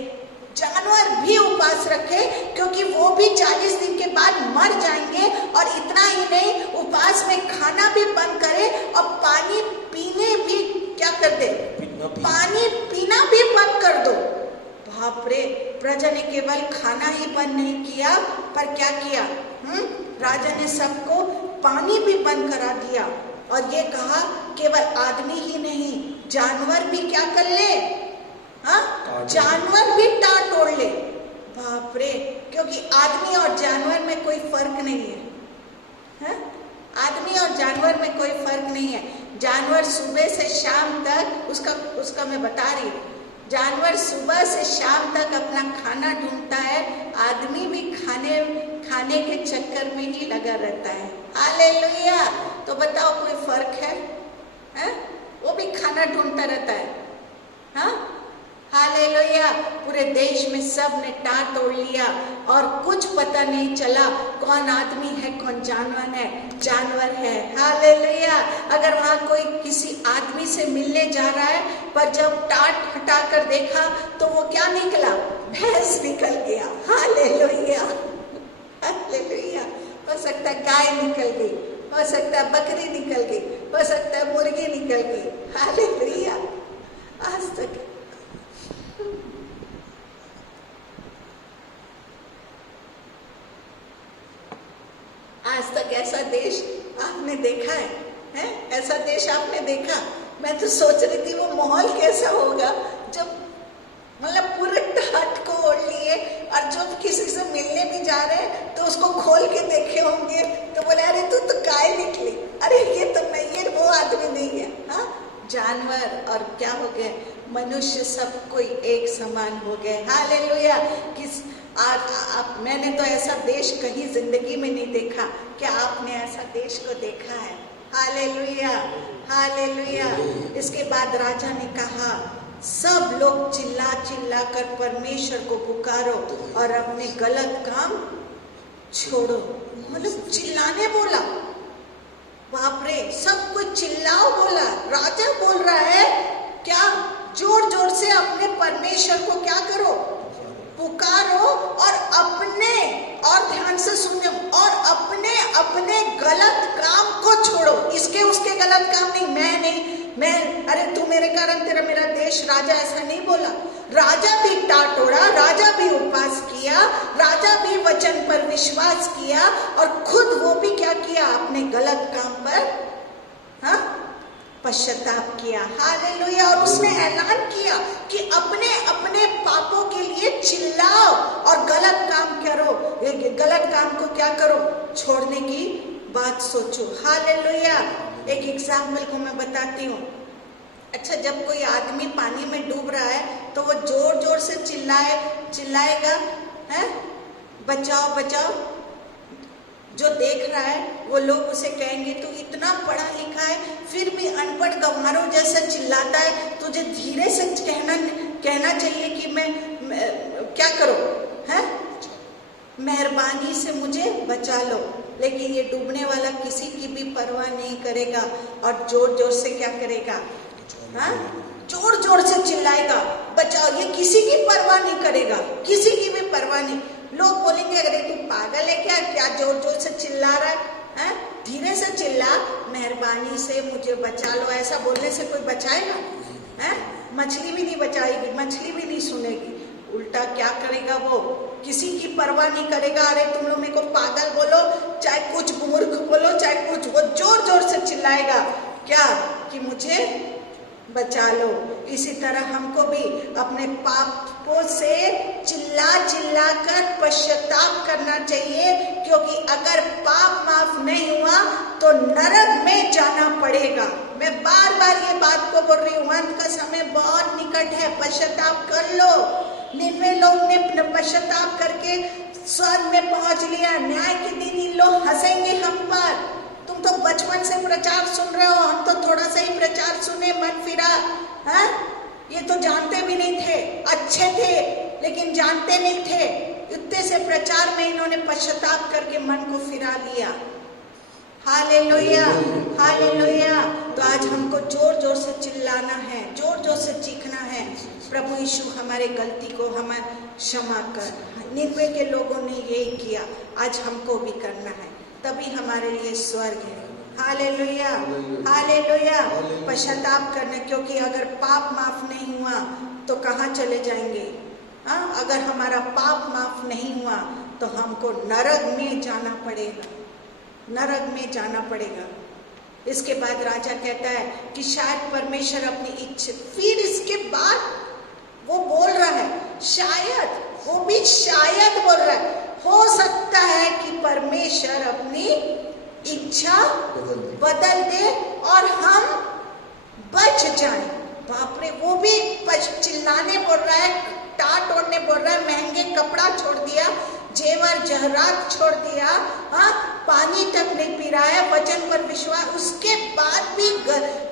जानवर भी उपवास रखे, क्योंकि वो भी 40 दिन के बाद मर जाएंगे। और इतना ही नहीं, उपवास में खाना भी बंद करे और पानी पीने भी क्या कर दे, पानी पीना भी बंद कर दो। बाप रे, प्रजा ने केवल खाना ही बंद नहीं किया, पर क्या किया, राजा ने सबको पानी भी बंद करा दिया, और ये कहा केवल आदमी ही नहीं, जानवर भी क्या कर ले, जानवर भी टाट ओढ़ ले। बाप रे, क्योंकि आदमी और जानवर में कोई फर्क नहीं है, आदमी और जानवर में कोई फर्क नहीं है। जानवर सुबह से शाम तक, उसका मैं बता रही हूँ, जानवर सुबह से शाम तक अपना खाना ढूंढता है, आदमी भी खाने के चक्कर में ही लगा रहता है। हालेलुया। तो बताओ कोई फर्क है? वो भी खाना ढूंढता रहता है। हालेलुया। पूरे देश में सब ने टाट ओढ़ लिया और कुछ पता नहीं चला कौन आदमी है कौन जानवर है। हालेलुया। अगर वहाँ कोई किसी आदमी से मिलने जा रहा है, पर जब टाट हटाकर देखा तो वो क्या निकला, भैंस निकल गया। Hallelujah, hallelujah. हो सकता है गाय निकल गई, हो सकता है बकरी निकल गई, हो सकता है मुर्गी निकल गई। हालेलुया। आज तक ऐसा देश आपने देखा है? ऐसा देश आपने देखा? मैं तो सोच रही थी वो माहौल कैसा होगा जब मतलब पूरे टाट को ओढ़ लिए, और जो किसी से मिलने भी जा रहे हैं तो उसको खोल के देखे होंगे, तो बोले अरे तू तो गाय निकली, अरे ये तो नहीं, ये वो आदमी नहीं है। जानवर और क्या हो गए, मनुष्य सब कोई एक समान हो गए। हालेलुया। मैंने तो ऐसा देश कहीं जिंदगी में नहीं देखा। क्या आपने ऐसा देश को देखा है? Hallelujah, hallelujah. इसके बाद राजा ने कहा सब लोग चिल्ला कर परमेश्वर को पुकारो और अपने गलत काम छोड़ो। मतलब चिल्लाने बोला, बाप रे, सब कुछ चिल्लाओ बोला। राजा बोल रहा है क्या, जोर जोर से अपने परमेश्वर को क्या करो, पुकारो, और ध्यान से सुनिए, और अपने गलत काम को छोड़ो। इसके उसके गलत काम नहीं, मैं अरे तू मेरे कारण तेरा मेरा देश, राजा ऐसा नहीं बोला। राजा भी टाट ओढ़ा, राजा भी उपवास किया और खुद वो भी क्या किया, अपने गलत काम पर पश्चाताप किया। हालेलुया। और उसने ऐलान किया कि अपने अपने पापों के लिए चिल्लाओ और गलत काम करो, गलत काम को क्या करो, छोड़ने की बात सोचो। हालेलुया। एक एग्जाम्पल को मैं बताती हूँ। अच्छा, जब कोई आदमी पानी में डूब रहा है तो वो जोर जोर से चिल्लाएगा, है बचाओ बचाओ। जो देख रहा है वो लोग उसे कहेंगे तू इतना पढ़ा लिखा है फिर भी अनपढ़ गंवारों जैसा चिल्लाता है, तुझे धीरे से कहना चाहिए कि मैं क्या करो, है मेहरबानी से मुझे बचा लो। लेकिन ये डूबने वाला किसी की भी परवाह नहीं करेगा और जोर जोर से क्या करेगा, जोर जोर से चिल्लाएगा बचाओ। ये किसी की परवाह नहीं करेगा, किसी की भी परवाह नहीं। लोग बोलेंगे अरे तू पागल है क्या जोर जोर से चिल्ला रहा है? धीरे से चिल्ला, मेहरबानी से मुझे बचा लो। ऐसा बोलने से कोई बचाएगा? मछली भी नहीं बचाएगी, मछली भी नहीं सुनेगी। उल्टा क्या करेगा, वो किसी की परवाह नहीं करेगा। अरे तुम लोग मेरे को पागल बोलो, चाहे कुछ मूर्ख बोलो, चाहे कुछ, वो जोर जोर से चिल्लाएगा क्या, कि मुझे बचा लो। इसी तरह हमको भी अपने पापों से चिल्ला चिल्ला कर पश्चाताप करना चाहिए, क्योंकि अगर पाप माफ नहीं हुआ तो नरक में जाना पड़ेगा। मैं बार बार ये बात को बोल रही हूँ, अंत का समय बहुत निकट है, पश्चाताप कर लो। 99 लोग ने पश्चाताप करके स्वर्ग में पहुंच लिया। न्याय के दिन इन लोग हंसेंगे हम पर। तुम तो बचपन से प्रचार सुन रहे हो, हम तो थोड़ा सा ही प्रचार सुने, मन फिरा। ये तो जानते भी नहीं थे, अच्छे थे लेकिन जानते नहीं थे। इतने से प्रचार में इन्होंने पश्चाताप करके मन को फिरा लिया। Hallelujah, hallelujah. तो आज हमको जोर जोर से चिल्लाना है, जोर जोर से चीखना है, प्रभु यीशु हमारे गलती को हमें क्षमा कर। 99 के लोगों ने यही किया, आज हमको भी करना है, तभी हमारे लिए स्वर्ग है। Hallelujah, hallelujah. पश्चाताप करना, क्योंकि अगर पाप माफ नहीं हुआ तो कहाँ चले जाएंगे? अगर हमारा पाप माफ नहीं हुआ तो हमको नरक में जाना पड़ेगा, नरक में जाना पड़ेगा। इसके बाद राजा कहता है कि शायद परमेश्वर अपनी इच्छा, फिर इसके बाद वो बोल रहा है शायद, वो भी शायद बोल रहा है, हो सकता है कि परमेश्वर अपनी इच्छा बदल दे और हम बच जाएं। बाप रे, वो भी चिल्लाने बोल रहा है, टाट ओढ़ने बोल रहा है, महंगे कपड़ा छोड़ दिया, जेवर जहरात छोड़ दिया, पानी तक नहीं पी रहा है, वचन पर विश्वास, उसके बाद भी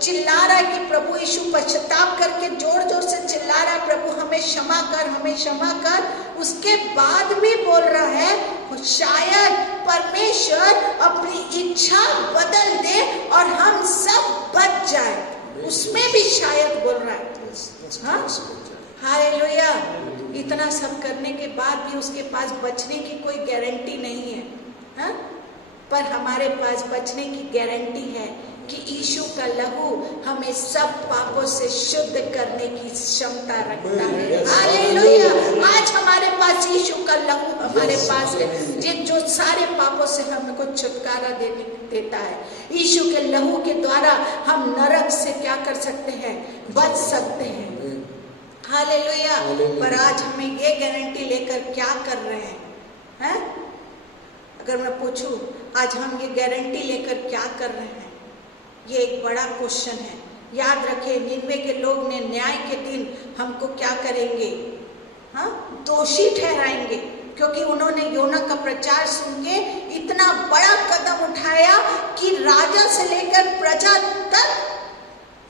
चिल्ला रहा है कि प्रभु यीशु, पश्चाताप करके जोर जोर से चिल्ला रहा है, प्रभु हमें क्षमा कर, हमें क्षमा कर। उसके बाद भी बोल रहा है शायद परमेश्वर अपनी इच्छा बदल दे और हम सब बच जाए। उसमें भी शायद बोल रहा है। हालेलुया। इतना सब करने के बाद भी उसके पास बचने की कोई गारंटी नहीं है, पर हमारे पास बचने की गारंटी है कि यीशु का लहू हमें सब पापों से शुद्ध करने की क्षमता रखता है। हालेलुया। आज हमारे पास यीशु का लहू हमारे पास है, जो सारे पापों से हमको छुटकारा देता है। यीशु के लहू के द्वारा हम नरक से क्या कर सकते हैं? बच सकते हैं। हालेलुया। पर आज हमें ये गारंटी लेकर क्या कर रहे हैं? अगर मैं पूछूं आज हम ये गारंटी लेकर क्या कर रहे हैं? ये एक बड़ा क्वेश्चन है। याद रखें, 99 के लोग ने न्याय के दिन हमको क्या करेंगे? दोषी ठहराएंगे, क्योंकि उन्होंने योना का प्रचार सुन के इतना बड़ा कदम उठाया कि राजा से लेकर प्रजा तक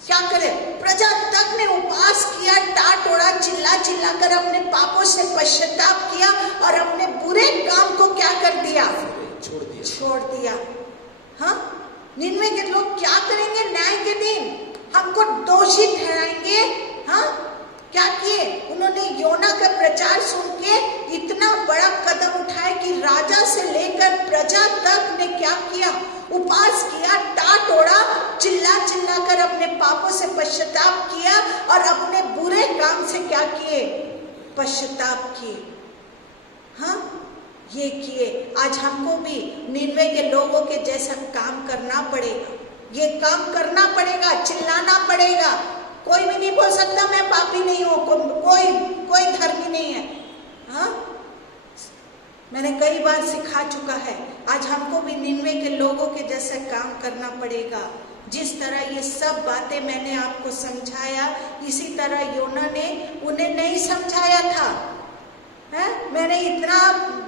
क्या करे, प्रजा तक ने उपवास किया, टाटोड़ा चिल्ला चिल्ला कर अपने पापों से पश्चाताप किया और अपने बुरे काम को क्या कर दिया? छोड़ दिया। 99 के लोग क्या करेंगे न्याय के दिन? हमको दोषी ठहराएंगे। क्या किए उन्होंने? योना का प्रचार सुन के इतना बड़ा कदम उठाया कि राजा से लेकर प्रजा तक ने क्या किया? उपवास किया, टाटोड़ा चिल्ला चिल्ला कर अपने पापों से पश्चाताप किया और अपने बुरे काम से क्या किए? पश्चाताप किए। ये किए। आज हमको भी निन्वे के लोगों के जैसा काम करना पड़ेगा, ये काम करना पड़ेगा, चिल्लाना पड़ेगा। कोई भी नहीं बोल सकता मैं पापी नहीं हूँ, कोई धर्मी नहीं है। हाँ, मैंने कई बार सिखा चुका है। आज हमको भी निन्वे के लोगों के जैसे काम करना पड़ेगा। जिस तरह ये सब बातें मैंने आपको समझाया, इसी तरह योना ने उन्हें नहीं समझाया था। है? मैंने इतना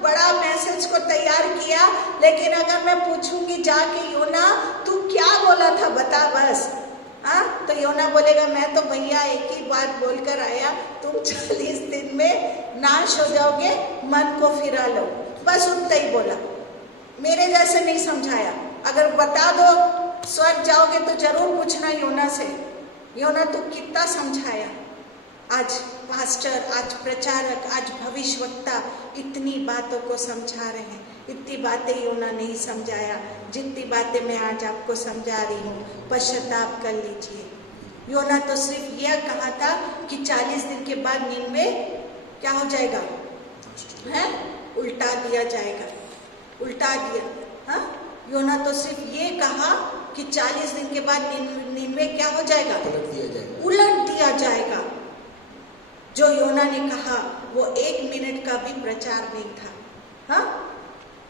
बड़ा मैसेज को तैयार किया, लेकिन अगर मैं पूछूंगी जाके योना तू क्या बोला था बता बस, हाँ, तो योना बोलेगा मैं तो भैया एक ही बात बोलकर आया, तुम 40 दिन में नाश हो जाओगे, मन को फिरा लो, बस उतना ही बोला। मेरे जैसे नहीं समझाया। अगर बता दो स्वर्ग जाओगे तो जरूर पूछना योना से, योना तू कितना समझाया। आज पास्टर, आज प्रचारक, आज भविष्यवक्ता इतनी बातों को समझा रहे हैं, इतनी बातें योना नहीं समझाया जितनी बातें मैं आज आपको समझा रही हूँ। पश्चाताप कर लीजिए। योना तो सिर्फ यह कहा था कि 40 दिन के बाद निन्वे क्या हो जाएगा, है? उल्टा दिया जाएगा, उल्टा दिया। हाँ, योना तो सिर्फ ये कहा कि 40 दिन के बाद निन्वे क्या हो जाएगा, उलट दिया जाएगा। जो योना ने कहा वो 1 मिनट का भी प्रचार नहीं था। हाँ,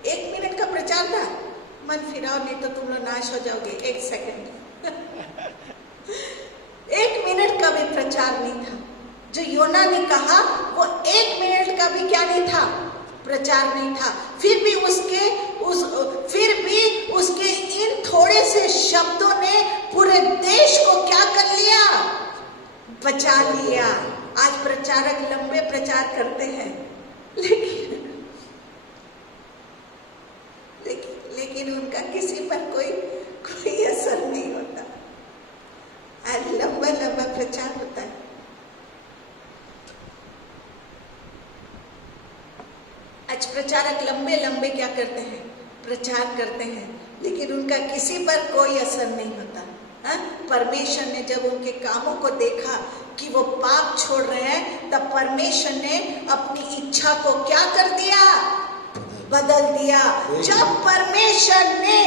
1 मिनट का प्रचार था, मन फिराओ नहीं तो तुम लोग नाश हो जाओगे। 1 सेकंड 1 मिनट का भी प्रचार नहीं था। जो योना ने कहा वो 1 मिनट का भी क्या नहीं था, प्रचार नहीं था। फिर भी उसके इन थोड़े से शब्दों ने पूरे देश को क्या कर लिया, बचा लिया। आज प्रचारक लंबे प्रचार करते हैं, लेकिन उनका किसी पर कोई असर नहीं होता। आज लंबा प्रचार होता है। आज प्रचारक लंबे क्या करते हैं, प्रचार करते हैं, लेकिन उनका किसी पर कोई असर नहीं होता। परमेश्वर ने जब उनके कामों को देखा कि वो पाप छोड़ रहे हैं, तब परमेश्वर ने अपनी इच्छा को क्या कर दिया, बदल दिया। जब परमेश्वर ने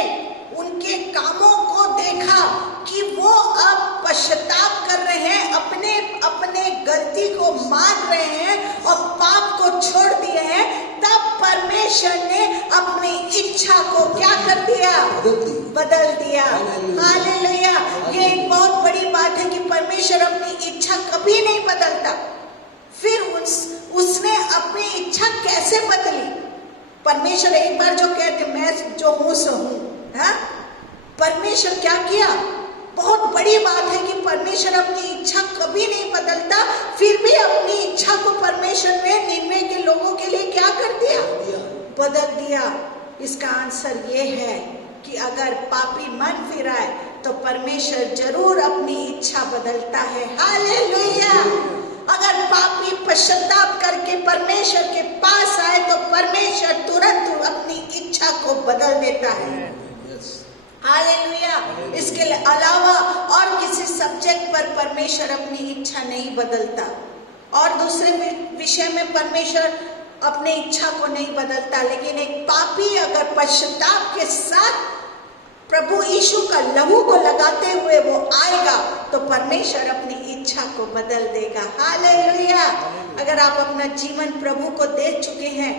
उनके कामों को देखा कि वो अब पश्चाताप कर रहे हैं, अपने गलती को मान रहे हैं और पाप को छोड़ दिए हैं, तब परमेश्वर ने अपनी इच्छा को क्या कर दिया, बदल दिया। हालेलुया। ये एक बहुत बड़ी बात है कि परमेश्वर अपनी इच्छा कभी नहीं बदलता। फिर उसने अपनी इच्छा कैसे बदली? परमेश्वर एक बार जो कहते मैं जो हूं सो हूं, हाँ? परमेश्वर क्या किया? बहुत बड़ी बात है कि परमेश्वर अपनी इच्छा कभी नहीं बदलता। फिर भी अपनी इच्छा को परमेश्वर ने निन्वे के लोगों के लिए क्या कर दिया, बदल दिया। इसका आंसर ये है कि अगर पापी मन फिराए तो परमेश्वर जरूर अपनी इच्छा बदलता है। हालेलुया। अगर पापी पश्चाताप करके परमेश्वर के पास आए तो परमेश्वर तुरंत अपनी इच्छा को बदल देता है। हालेलुया। इसके अलावा और किसी सब्जेक्ट पर परमेश्वर अपनी इच्छा नहीं बदलता। और दूसरे विषय में परमेश्वर अपने इच्छा को नहीं बदलता। लेकिन एक पापी अगर पश्चाताप के साथ प्रभु यीशु का लहू को लगाते हुए वो आएगा तो परमेश्वर अपनी इच्छा को बदल देगा। हालेलुया। अगर आप अपना जीवन प्रभु को दे चुके हैं,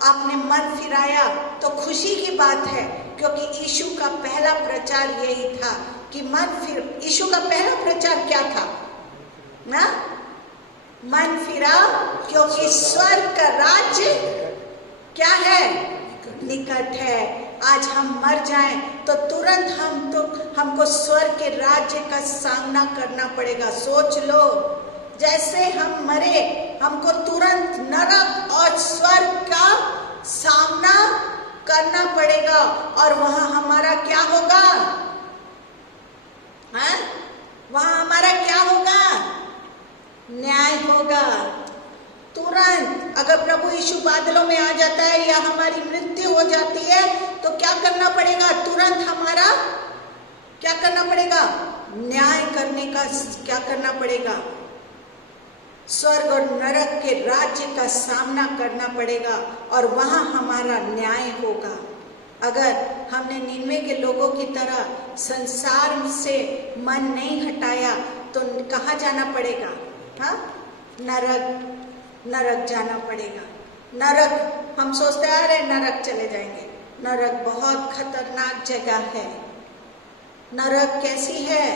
आपने मन फिराया तो खुशी की बात है, क्योंकि यीशु का पहला प्रचार यही था कि यीशु का पहला प्रचार क्या था ना? मन फिरा, क्योंकि स्वर्ग का राज्य क्या है, निकट है। आज हम मर जाएं तो तुरंत हमको स्वर्ग के राज्य का सामना करना पड़ेगा। सोच लो, जैसे हम मरे हमको तुरंत नरक और स्वर्ग का सामना करना पड़ेगा। और वहां हमारा क्या होगा, वहां हमारा क्या होगा, न्याय होगा। तुरंत अगर प्रभु यीशु बादलों में आ जाता है या हमारी मृत्यु हो जाती है तो क्या करना पड़ेगा, तुरंत हमारा क्या करना पड़ेगा, न्याय करने का क्या करना पड़ेगा, स्वर्ग और नरक के राज्य का सामना करना पड़ेगा और वहां हमारा न्याय होगा। अगर हमने निन्वे के लोगों की तरह संसार से मन नहीं हटाया तो कहाँ जाना पड़ेगा? हाँ, नरक जाना पड़ेगा। नरक, हम सोचते हैं अरे नरक चले जाएंगे। नरक बहुत खतरनाक जगह है। नरक कैसी है?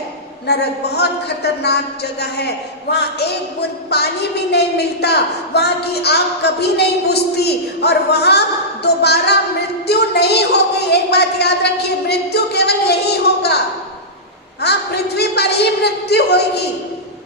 नरक बहुत खतरनाक जगह है। वहाँ एक बूंद पानी भी नहीं मिलता, वहाँ की आग कभी नहीं बुझती और वहाँ दोबारा मृत्यु नहीं होगी। एक बात याद रखिए, मृत्यु केवल यही होगा। हाँ, पृथ्वी पर ही मृत्यु होगी।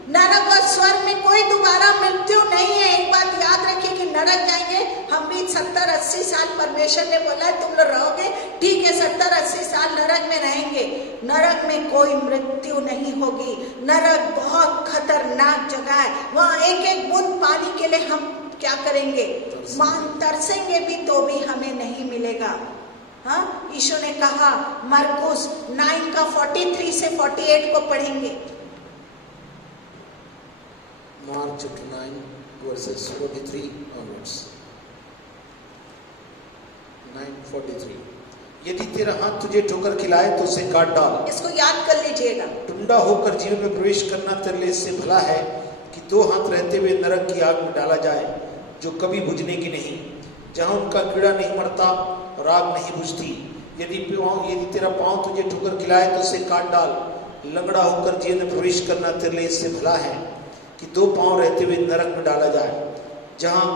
नरक और स्वर्ग में कोई दोबारा मृत्यु नहीं है। एक बात याद रखिए कि नरक जाएंगे हम भी 70-80 साल, परमेश्वर ने बोला तुम लोग रहोगे, ठीक है 70-80 साल नरक में रहेंगे। नरक में कोई मृत्यु नहीं होगी। नरक बहुत खतरनाक जगह है। वहाँ एक एक बूंद पानी के लिए हम क्या करेंगे? तरसेंगे भी तो भी हमें नहीं मिलेगा। हाँ, यीशु ने कहा, मरकुस 9 का 43 से 48 को पढ़ेंगे। Mark chapter 9 verses 43 onwards. 9:43. यदि तेरा हाथ तुझे ठोकर खिलाए तो उसे काट डाल। इसको याद कर लीजिएगा। टुंडा होकर जीवन में प्रवेश करना तेरे लिए इससे भला है कि 2 हाथ रहते हुए नरक की आग में डाला जाए, जो कभी बुझने की नहीं, जहाँ उनका कीड़ा नहीं मरता और आग नहीं बुझती। यदि तेरा पाँव तुझे ठोकर खिलाए तो उसे काट डाल। लंगड़ा होकर जीवन में प्रवेश करना तेरे लिए इससे भला है कि 2 पांव रहते हुए नरक में डाला जाए, जहां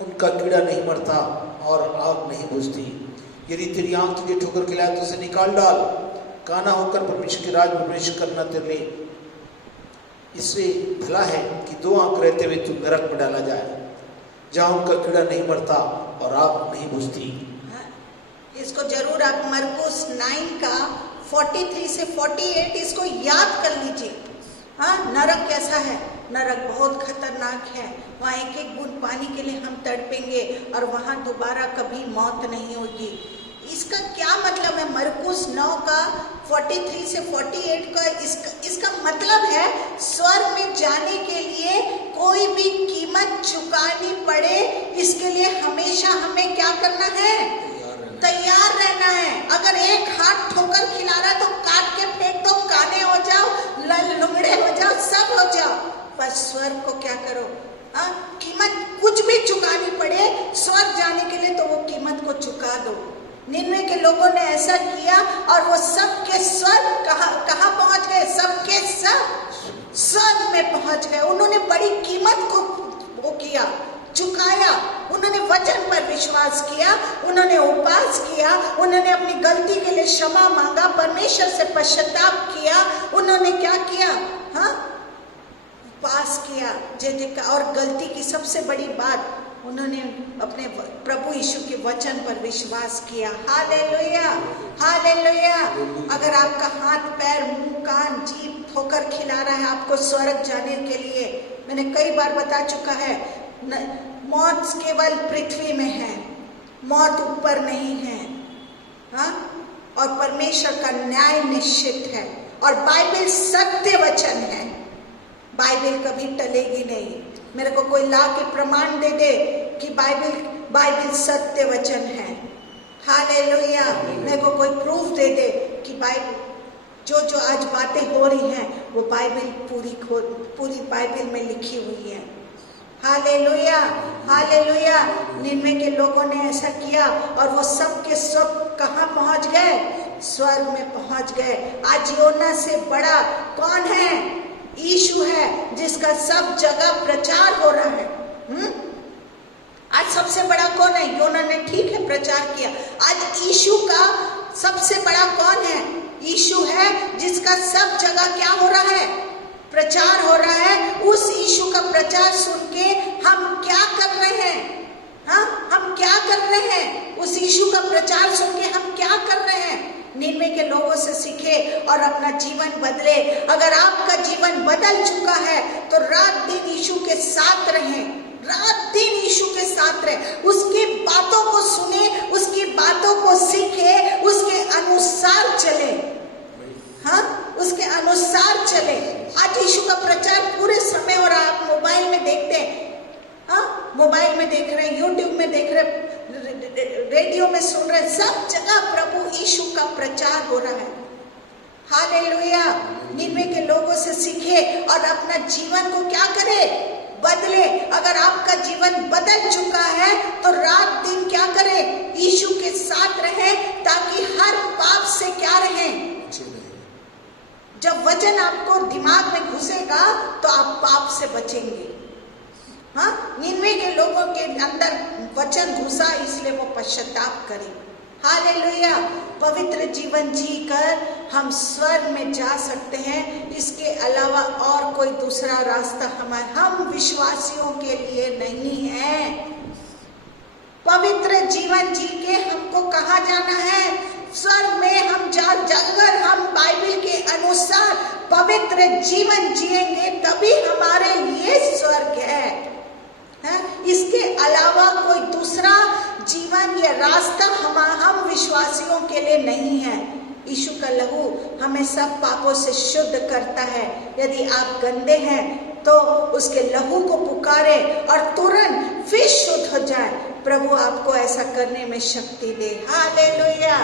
उनका कीड़ा नहीं मरता और आग नहीं बुझती। यदि तेरी आंख तुझे ठोकर खिलाए तो उसे निकाल डाल। काना होकर परमेश्वर के राज में प्रवेश करना तेरे लिए इससे भला है कि 2 आंख रहते हुए तू नरक में डाला जाए, जहां उनका कीड़ा नहीं मरता और आग नहीं बुझती। इसको जरूर आप मरकुस 9 का 43 से 48 इसको याद कर लीजिए। हाँ, नरक कैसा है? नरक बहुत खतरनाक है। वहाँ एक एक बूंद पानी के लिए हम तड़पेंगे और वहाँ दोबारा कभी मौत नहीं होगी। इसका क्या मतलब है? मरकुस 9 का 43 से 48 का इसका मतलब है स्वर्ग में जाने के लिए कोई भी कीमत चुकानी पड़े, इसके लिए हमेशा हमें क्या करना है? तैयार रहना है। अगर एक हाथ ठोकर खिला रहा तो काट के फेंक दो, काने हो जाओ, लुंगड़े हो जाओ, सब हो जाओ, पर स्वर्ग को क्या करो? कीमत कुछ भी चुकानी पड़े स्वर्ग जाने के लिए तो वो कीमत को चुका दो। निन्वे के लोगों ने ऐसा किया और वो सब के स्वर्ग कहाँ पहुंच गए? सब के सब स्वर्ग में पहुंच गए। उन्होंने बड़ी कीमत को वो किया, चुकाया। उन्होंने वचन पर विश्वास किया, उन्होंने उपवास किया, उन्होंने अपनी गलती के लिए क्षमा मांगा, परमेश्वर से पश्चाताप किया। उन्होंने क्या किया? हाँ, उपवास किया। और गलती की सबसे बड़ी बात, उन्होंने अपने प्रभु यीशु के वचन पर विश्वास किया। Hallelujah, hallelujah. अगर आपका हाथ, पैर, मुंह, कान, जीभ ठोकर खिला रहा है आपको स्वर्ग जाने के लिए, मैंने कई बार बता चुका है, मौत केवल पृथ्वी में है, मौत ऊपर नहीं है। हाँ, और परमेश्वर का न्याय निश्चित है और बाइबल सत्य वचन है। बाइबल कभी टलेगी नहीं। मेरे को कोई ला के प्रमाण दे दे कि बाइबल सत्य वचन है। हालेलुया। मेरे को कोई प्रूफ दे दे कि बाइबल जो आज बातें हो रही हैं वो बाइबल पूरी बाइबल में लिखी हुई है। Hallelujah, hallelujah. निन्वे के लोगों ने ऐसा किया और वो सब के सब कहाँ पहुंच गए? स्वर्ग में पहुंच गए। आज योना से बड़ा कौन है? यीशु है, जिसका सब जगह प्रचार हो रहा है। आज सबसे बड़ा कौन है? योना ने ठीक है प्रचार किया। आज यीशु का सबसे बड़ा कौन है? यीशु है, जिसका सब जगह क्या हो रहा है? प्रचार हो रहा है। उस यीशु का प्रचार सुन के हम क्या कर रहे हैं? हाँ, हम क्या कर रहे हैं? उस यीशु का प्रचार सुन के हम क्या कर रहे हैं? निन्वे के लोगों से सीखे और अपना जीवन बदले। अगर आपका जीवन बदल चुका है तो रात दिन यीशु के साथ रहें, रात दिन यीशु के साथ रहे, उसकी बातों को सुने, उसकी बातों को सीखे, उसके अनुसार चले। हाँ, उसके अनुसार चले। आज यीशु का प्रचार पूरे समय और आप मोबाइल में देख में सुन रहे हैं, सब जगह प्रभु यीशु का प्रचार हो रहा है। हालेलुया। निन्वे के लोगों से सीखे और अपना जीवन को क्या करे, बदले। अगर आपका जीवन बदल चुका है तो रात दिन क्या करे, यीशु के साथ रहे, ताकि हर पाप से क्या रहे। जब वचन आपको दिमाग में घुसेगा तो आप पाप से बचेंगे। हाँ, निन्वे के लोगों के अंदर वचन घुसा, इसलिए वो पश्चाताप करें। हालेलुया। पवित्र जीवन जीकर हम स्वर्ग में जा सकते हैं, इसके अलावा और कोई दूसरा रास्ता हम विश्वासियों के लिए नहीं है। पवित्र जीवन जी के हमको कहाँ जाना है, स्वर्ग में। हम अगर हम बाइबल के अनुसार पवित्र जीवन जिएंगे तभी हमारे लिए स्वर्ग है। इसके अलावा कोई दूसरा जीवन या रास्ता हम विश्वासियों के लिए नहीं है। यीशु का लहू हमें सब पापों से शुद्ध करता है। यदि आप गंदे हैं तो उसके लहू को पुकारे और तुरंत फिर शुद्ध हो जाए। प्रभु आपको ऐसा करने में शक्ति दे। Hallelujah,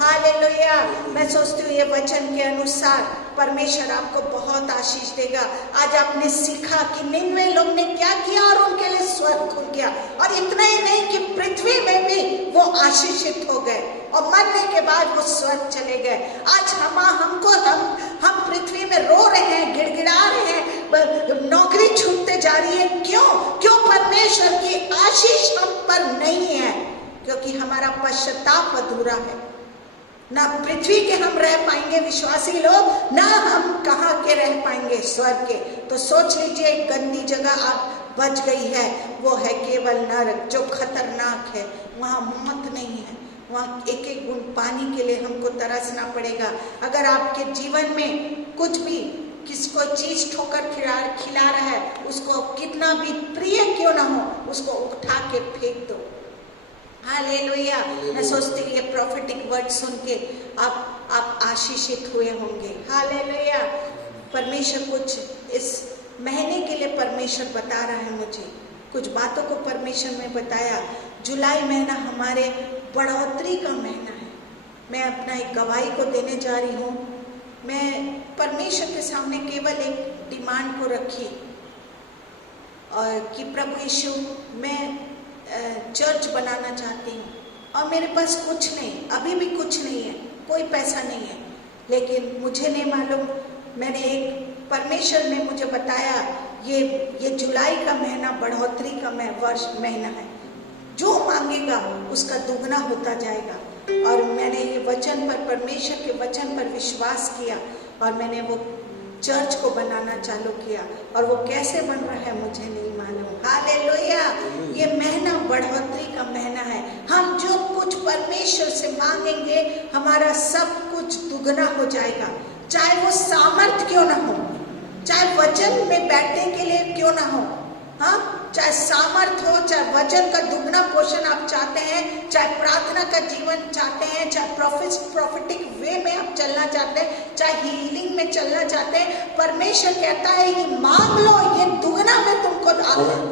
hallelujah. मैं सोचती हूँ ये वचन के अनुसार परमेश्वर आपको बहुत आशीष देगा। आज आपने सीखा कि निन्वे लोग ने क्या किया और उनके लिए स्वर्ग खुल गया, और इतना ही नहीं कि पृथ्वी में भी वो आशीषित हो गए और मरने के बाद वो स्वर्ग चले गए। आज हम पृथ्वी में रो रहे हैं, गिड़गिड़ा रहे हैं, नौकरी छूटते जा रही है। क्यों परमेश्वर की आशीष हम पर नहीं है? क्योंकि हमारा पश्चाताप अधूरा है। ना पृथ्वी के हम रह पाएंगे विश्वासी लोग, ना हम कहाँ के रह पाएंगे स्वर्ग के। तो सोच लीजिए, एक गंदी जगह आप बच गई है, वो है केवल नरक, जो खतरनाक है। वहाँ मौत नहीं है, वहाँ एक एक बूंद पानी के लिए हमको तरसना पड़ेगा। अगर आपके जीवन में कुछ भी किसको चीज ठोकर खिला रहा है, उसको कितना भी प्रिय क्यों ना हो, उसको उठा के फेंक दो। हालेलुया। मैं सोचती हूँ ये प्रोफेटिक वर्ड सुन के आप आशीषित हुए होंगे। हालेलुया। परमेश्वर कुछ इस महीने के लिए परमेश्वर बता रहा है मुझे, कुछ बातों को परमेश्वर ने बताया। जुलाई महीना हमारे बढ़ोतरी का महीना है। मैं अपना एक गवाही को देने जा रही हूँ। मैं परमेश्वर के सामने केवल एक डिमांड को रखी और कि प्रभु यीशु, मैं चर्च बनाना चाहती हूँ और मेरे पास कुछ नहीं, अभी भी कुछ नहीं है, कोई पैसा नहीं है। लेकिन मुझे नहीं मालूम, मैंने एक परमेश्वर ने मुझे बताया ये जुलाई का महीना बढ़ोतरी का महीना है। जो मांगेगा उसका दुगना होता जाएगा। और मैंने ये वचन पर, परमेश्वर के वचन पर विश्वास किया और मैंने वो चर्च को बनाना चालू किया। और वो कैसे बन रहा है मुझे नहीं मालूम। हालेलुया। ये महीना बढ़ोतरी का महीना है। हम जो कुछ परमेश्वर से मांगेंगे हमारा सब कुछ दुगना हो जाएगा। चाहे वो सामर्थ क्यों ना हो, चाहे वचन में बैठने के लिए क्यों ना हो, हाँ, चाहे सामर्थ हो, चाहे वचन का दुगना पोषण आप चाहते हैं, चाहे प्रार्थना का जीवन चाहते हैं, चाहे प्रोफेटिक वे में आप चलना चाहते हैं, चाहे हीलिंग में चलना चाहते हैं, परमेश्वर कहता है ये मांग लो, ये दुगना मैं तुमको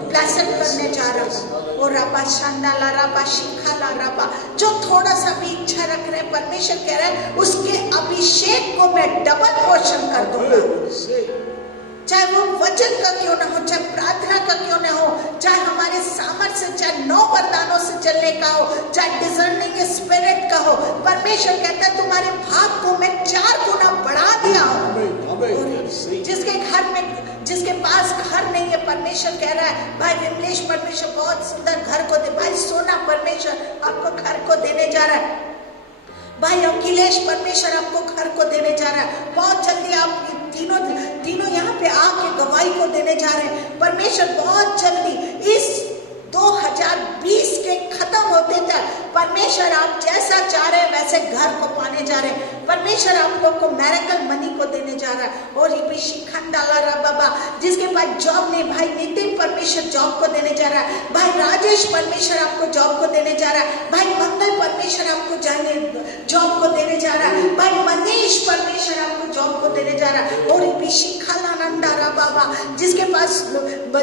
ब्लेसेड करने जा रहा हूँ। और रबा शांदाला रबा शिखाला रबा, जो थोड़ा सा भी इच्छा रख रहे हैं, परमेश्वर कह रहा है उसके अभिषेक को मैं डबल पोषण कर दूंगा। चाहे वो वचन का क्यों ना हो, चाहे प्रार्थना का क्यों ना हो, चाहे हमारे सामर्थ्य से, चाहे 9 वरदानों से चलने का हो, चाहे डिजर्निंग स्पिरिट का हो, परमेश्वर कहता है तुम्हारे भाग को मैं 4 गुना बढ़ा दिया हूँ। जिसके पास घर नहीं है, परमेश्वर कह रहा है भाई विमलेश, परमेश्वर बहुत सुंदर घर को दे। भाई सोना, परमेश्वर आपको घर को देने जा रहा है। भाई अखिलेश, परमेश्वर आपको घर को देने जा रहा है। बहुत जल्दी आप तीनों यहाँ पे आके गवाही को देने जा रहे हैं। परमेश्वर बहुत जल्दी इस 2020 के खत्म होते तक परमेश्वर आप जैसा चाह रहे हैं वैसे घर को पाने जा रहे हैं। परमेश्वर आप लोग को मैरेकल मनी को देने जा रहा है। और ये शिखंडाला रा बाबा, जिसके पास जॉब नहीं, भाई नितिन परमेश्वर जॉब को देने जा रहा है। भाई राजेश, परमेश्वर आपको जॉब को देने जा रहा है। भाई मंगल, परमेश्वर आपको जॉब को देने जा रहा है। भाई मनीष, परमेश्वर आपको जॉब को देने जा रहा है। और शिखालानंदा रा बाबा, जिसके पास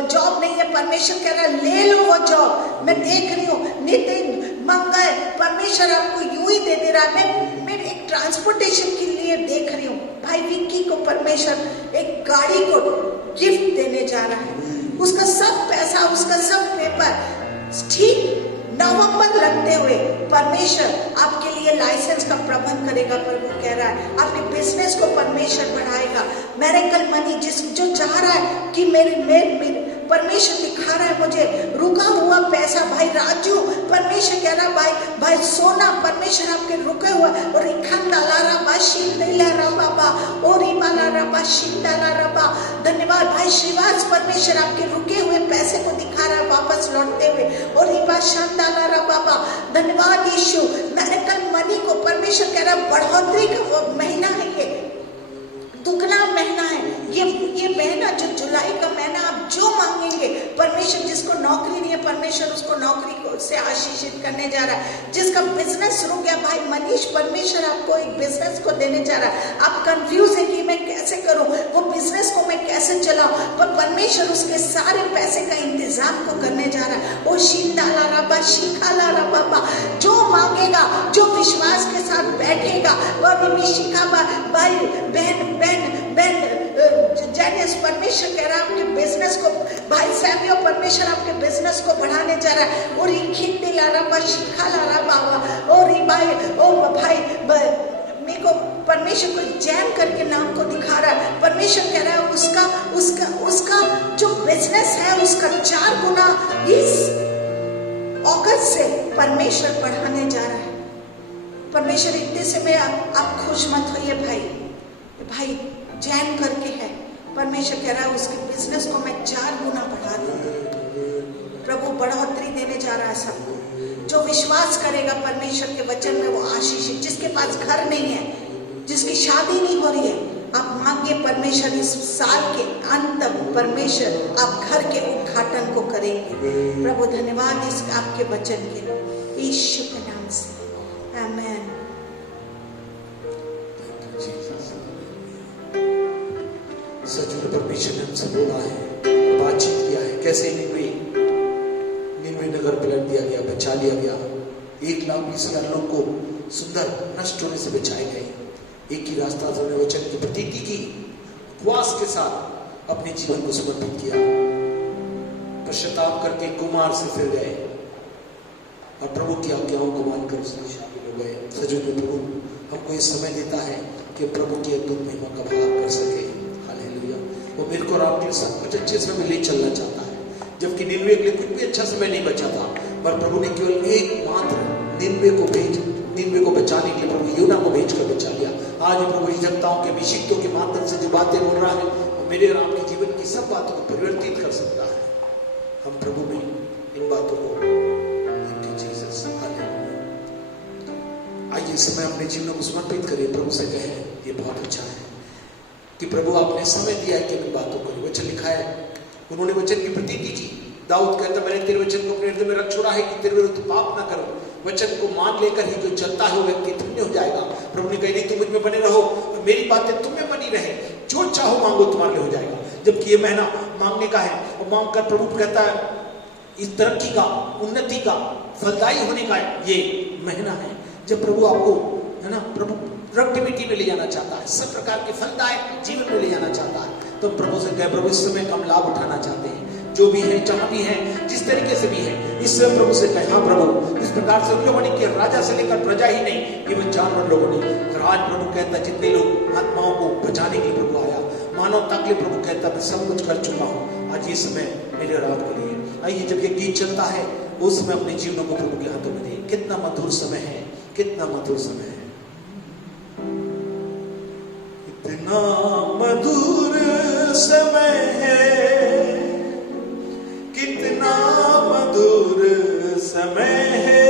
जॉब नहीं है, परमेश्वर कह रहा है ले लो वो जॉब। मैं देख रही हूँ नितिन, मंगल, परमेश्वर आपको यूं ही दे दे रहा है। मैं एक ट्रांसपोर्टेशन के लिए देख रही हूँ, भाई विक्की को परमेश्वर एक गाड़ी को गिफ्ट देने जा रहा है। उसका सब पैसा, उसका सब पेपर ठीक नवंबर लगते हुए परमेश्वर आपके लिए लाइसेंस का प्रबंध करेगा। प्रभु कह रहा है आपके बिजनेस को परमेश्वर बढ़ाएगा। मिरेकल मनी जो चाह रहा है कि मेरे परमेश्वर दिखा रहा है मुझे रुका हुआ पैसा, भाई राजू परमेश्वर कह रहा है भाई सोना परमेश्वर आपके रुके हुआ और धन्यवाद भाई श्रीवास, परमेश्वर आपके रुके हुए पैसे को दिखा रहा है वापस लौटते हुए। और धन्यवाद यीशु, मिरेकल मनी को परमेश्वर कह रहा है बढ़ोतरी का वो महीना है, ये दुगना महीना है, ये महीना जो जुलाई का महीना आप जो मांगेंगे परमेश्वर, जिसको नौकरी नहीं है परमेश्वर उसको नौकरी से आशीषित करने जा रहा है। जिसका बिजनेस रुक गया भाई मनीष, परमेश्वर आपको एक बिजनेस को देने जा रहा है। आप कंफ्यूज है कि मैं कैसे करूं, वो बिजनेस को मैं कैसे चलाऊं, पर परमेश्वर उसके सारे पैसे का इंतजाम को करने जा रहा है। ओ शीताला रबा शिखाला रबा, जो मांगेगा, जो विश्वास के साथ बैठेगा, और शिखा भाई बहन जैनिस, परमेश्वर कह रहा है आपके बिजनेस को, भाई सैम्यो परमेश्वर आपके बिजनेस को बढ़ाने जा रहा है। और ये खिंडीला रबा शिखाला रबा, और भाई ओ भाई मेरे को परमेश्वर को जैन करके नाम को दिखा रहा है। परमेश्वर कह रहा है उसका जो बिजनेस है उसका 4 गुना इस अगस्त से परमेश्वर बढ़ाने जा रहा है। परमेश्वर इतने से में आप खुश मत होइए भाई जैन करके है, परमेश्वर कह रहा है उसके बिजनेस को मैं 4 गुना बढ़ा दूंगा। प्रभु बढ़ोतरी देने जा रहा है सबको। जो विश्वास करेगा परमेश्वर के वचन में वो आशीषित। जिसके पास घर नहीं है, जिसकी शादी नहीं हो रही है, आप मांगे परमेश्वर इस साल के अंत तक परमेश्वर आप घर के उद्घाटन को करेंगे। प्रभु धन्यवाद इस आपके वचन के लिए, यीशु के नाम से आमेन। सच में परमेश्वर ने हमसे बोला है, बातचीत किया है, कैसे निन्वे नगर पलट दिया गया, बचा लिया गया। 1,20,000 लोग को सुंदर नष्ट होने से बचाए गए। एक ही रास्ता था, उन्होंने वचन की प्रतीति की, उपवास के साथ अपने जीवन को समर्पित किया, पश्चाताप करके कुमार से फिर गए और प्रभु की आज्ञाओं को मानकर उसमें शामिल हो गए। सजो में प्रभु हमको ये समय देता है कि प्रभु की अद्भुत महिमा का भाग कर सके। हालेलुया। वो मेरे को और आपके लिए सब कुछ अच्छे समय ले चलना चाहता है, जबकि निन्वे के लिए कुछ भी अच्छा समय नहीं बचा था, पर प्रभु ने केवल एकमात्र निन्वे को बचाने के लिए प्रभु योना को भेजकर बचा लिया। आज प्रभु निजताओं के अभिषिक्तों के माध्यम से जो बातें बोल रहा है, वो मेरे और आपके जीवन की सब बातों को परिवर्तित कर सकता है। हम प्रभु में इन बातों को, आइए समय अपने जीवन को समर्पित करिए, प्रभु से कहें ये बहुत अच्छा है कि प्रभु आपने समय दिया है कि इन बातों को। वचन लिखा है, उन्होंने वचन की प्रतीति की। दाऊद कहता मैंने तेरे वचन को अपने हृदय में रख छोड़ा है कि तेरे विरुद्ध पाप ना करो। वचन को मान लेकर ही जो चलता है वो व्यक्ति धन्य हो जाएगा। प्रभु ने कहा नहीं तुम मुझ में बने रहो, मेरी बातें तुम में बनी रहे, जो चाहो मांगो तुम्हारे लिए हो जाएगा। जबकि ये महीना मांगने का है, और मांग कर प्रभु कहता है इस तरक्की का, उन्नति का, फलदायी होने का ये महीना है जब प्रभु आपको, है ना, प्रभु प्रोडक्टिविटी में ले जाना चाहता है, सब प्रकार के फलदायक जीवन में ले जाना चाहता है। तो प्रभु से कहे प्रभु इस समय हम लाभ उठाना चाहते हैं, जो भी है, जहां भी है, जिस तरीके से भी है, इस समय प्रभु से कहे हाँ प्रभु इस प्रकार से लोगों ने किया, राजा से लेकर प्रजा ही नहीं, ये जानवर लोगों ने। आज प्रभु कहता जितने लोग आत्माओं को बचाने के लिए प्रभु आया, मानवता के लिए प्रभु कहता मैं सब कुछ कर चुका हूँ, आज ये समय मेरे रात के लिए। आइए जब ये गीत चलता है उस समय अपने जीवनों को प्रभु के हाथों में दे। कितना मधुर समय है, कितना मधुर समय है, कितना मधुर समय है, कितना मधुर समय है,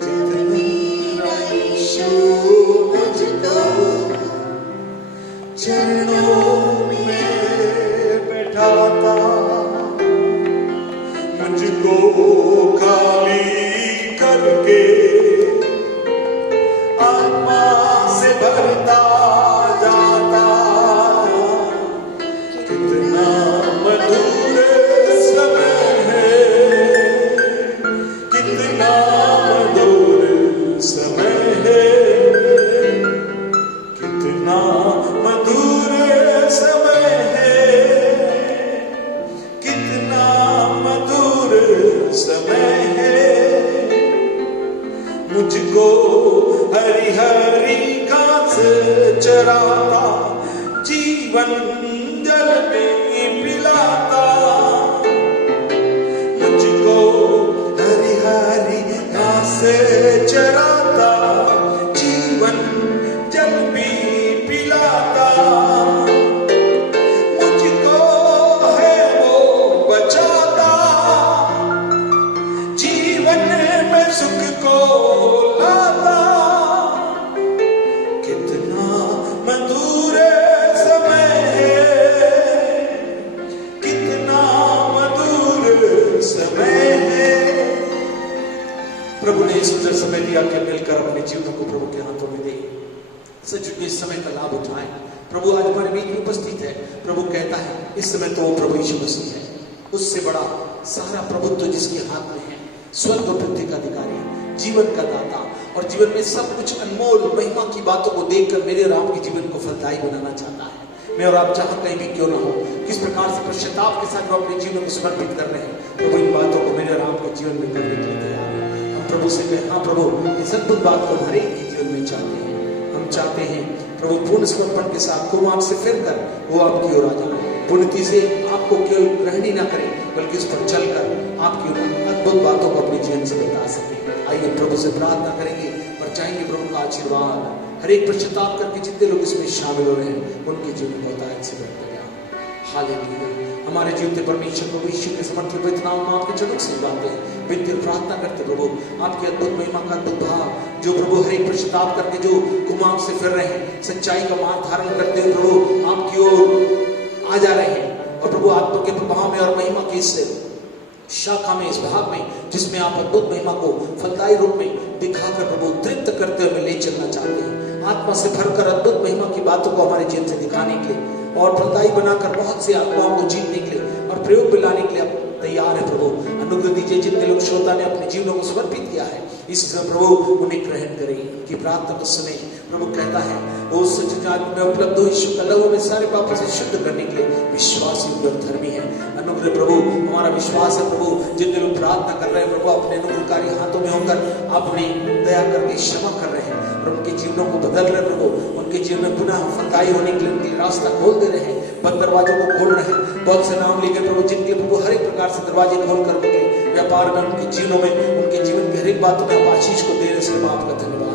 जितना यीशु मुझको चरणों में बैठाता, मुझको खाली करके आत्मा से भरता जाता। कितना मधुर समय है, हरी हरी घास चराता, जीवन जल में पिलाता। मुझको हरी हरी घास चराता, जीवन जल भी पिलाता। मुझको है वो बचाता, जीवन में सुख को लाता। कितना मधुर समय है, कितना मधुर समय है। प्रभु ने सुंदर समय दिया कि मिलकर अपने जीवन को प्रभु के हाथों में दे। सच इस समय का लाभ उठाएं। प्रभु आज हमारे बीच में उपस्थित है। प्रभु कहता है इस समय तो वो प्रभु यीशु मसीह है, उससे बड़ा सारा प्रभुत्व जिसके हाथ में है, स्वर्ग और पृथ्वी का अधिकारी, जीवन का दाता, और जीवन में सब कुछ अनमोल महिमा की बातों को देखकर मेरे और आपके जीवन को फलदायी बनाना चाहता है। मैं और आप जहां कहीं भी क्यों ना हो, किस प्रकार से पश्चाताप के साथ वो अपने जीवन को समर्पित कर रहे हैं, प्रभु इन बातों को मेरे और आपके जीवन में करने के लिए तैयार है। हम प्रभु से कहें, हाँ प्रभु, इस अद्भुत बात को हर एक के जीवन में चाहते हैं। हम चाहते हैं प्रभु पूर्ण समर्पण के साथ कुर्बान से फिर कर वो आपकी ओर आ जाए, पूर्णति से आपको केवल ग्रहण ही ना करें बल्कि उस पर चलकर आपकी अद्भुत बातों को अपने जीवन से बता सके। आइए प्रभु से प्रार्थना करेंगे और चाहेंगे प्रभु का आशीर्वाद हर एक पश्चाताप करके जितने लोग इसमें शामिल हो रहे हैं उनके जीवन को बताया से बढ़ता गया। हालेलुया। हमारे जीवन में परमेश्वर प्रभु यीशु के समर्थित पवित्र नाम में आपके चरणों से बातें विनती प्रार्थना करते प्रभु आपके अद्भुत महिमा का अद्भुत भाव जो प्रभु हर एक पश्चाताप करके जो कुमाम से फिर रहे हैं, सच्चाई का मार्ग धारण करते हुए प्रभु आपकी ओर आ जा रहे हैं, और प्रभु आत्मा के प्रभाव में और महिमा की इस शाखा में, इस भाग में जिसमें आप अद्भुत महिमा को फलदायी रूप में दिखाकर प्रभु तृप्त करते हुए ले चलना चाहते हैं। आत्मा से भरकर अद्भुत महिमा की बातों को हमारे जीवन से दिखाने के लिए और फलदायी बनाकर बहुत से आत्माओं को जीतने के लिए और प्रयोग में लाने के लिए आप तैयार है प्रभु। अनुग्रह दीजिए जितने लोग श्रोता ने अपने जीवनों को समर्पित किया है, इस प्रभु उन्हें ग्रहण करें, उनकी प्रार्थना को सुने। प्रभु कहता है वो सच में उपलब्ध हो यीशु का लहू में सारे पापों से शुद्ध करने के लिए विश्वासी और धर्मी है। अनुग्रह प्रभु हमारा विश्वास है प्रभु, जितने लोग प्रार्थना कर रहे हैं प्रभु अपने अनुग्रहकारी हाथों में होकर अपनी दया करके क्षमा कर रहे हैं और उनके जीवनों को बदल रहे प्रभु, उनके जीवन में पुनः फलदायी होने के लिए उनके रास्ता खोल दे रहे हैं, बंद दरवाजों को खोल रहे हैं। बहुत से नाम लेकर प्रभु जिनके प्रभु हर एक प्रकार से दरवाजे खोल कर उनके व्यापार में, उनके जीवनों में, उनके जीवन की हर एक बातों में आप आशीष को दे रहे, इसलिए हम आपका धन्यवाद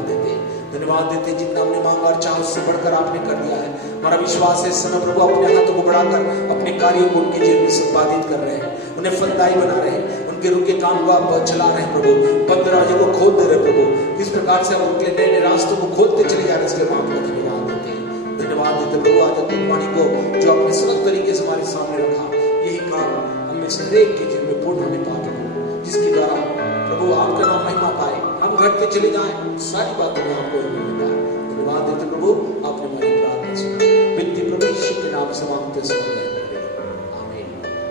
देते जितना हमने मांगा और चाहा उससे बढ़कर आपने कर दिया है। हमारा विश्वास है इस समय प्रभु अपने हाथों को बढ़ाकर अपने कार्यों को उनके जीवन में संपादित कर रहे हैं, उन्हें फलदायी बना रहे हैं, उनके रुके काम को आप चला रहे हैं प्रभु, बंद दरवाजे को खोल दे रहे प्रभु। किस प्रकार से आप उनके नए नए रास्तों को खोलते चले जा रहे हैं, इसलिए हम आपका धन्यवाद देते प्रभु। आज अपनी वाणी को जो आपने सरल तरीके से हमारे सामने रखा, यही काम हमें से हरेक के जीवन में पूर्ण होने पाए, जिसके द्वारा प्रभु आपका नाम महिमा पाए, हम घटते चले जाएं, सारी बातों में आपको धन्यवाद देते प्रभु। आपने हमारी प्रार्थना सुनी, विनती प्रभु यीशु के नाम से मांगते आमीन।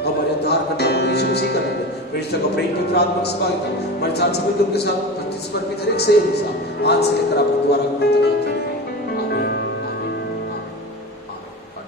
हमारे उद्धार करता यीशु मसीह का नाम प्रेरितों का प्रेम पवित्र आत्मा का हमारे साथ सभी लोगों के साथ समर्पित हर एक से आज से लेकर आप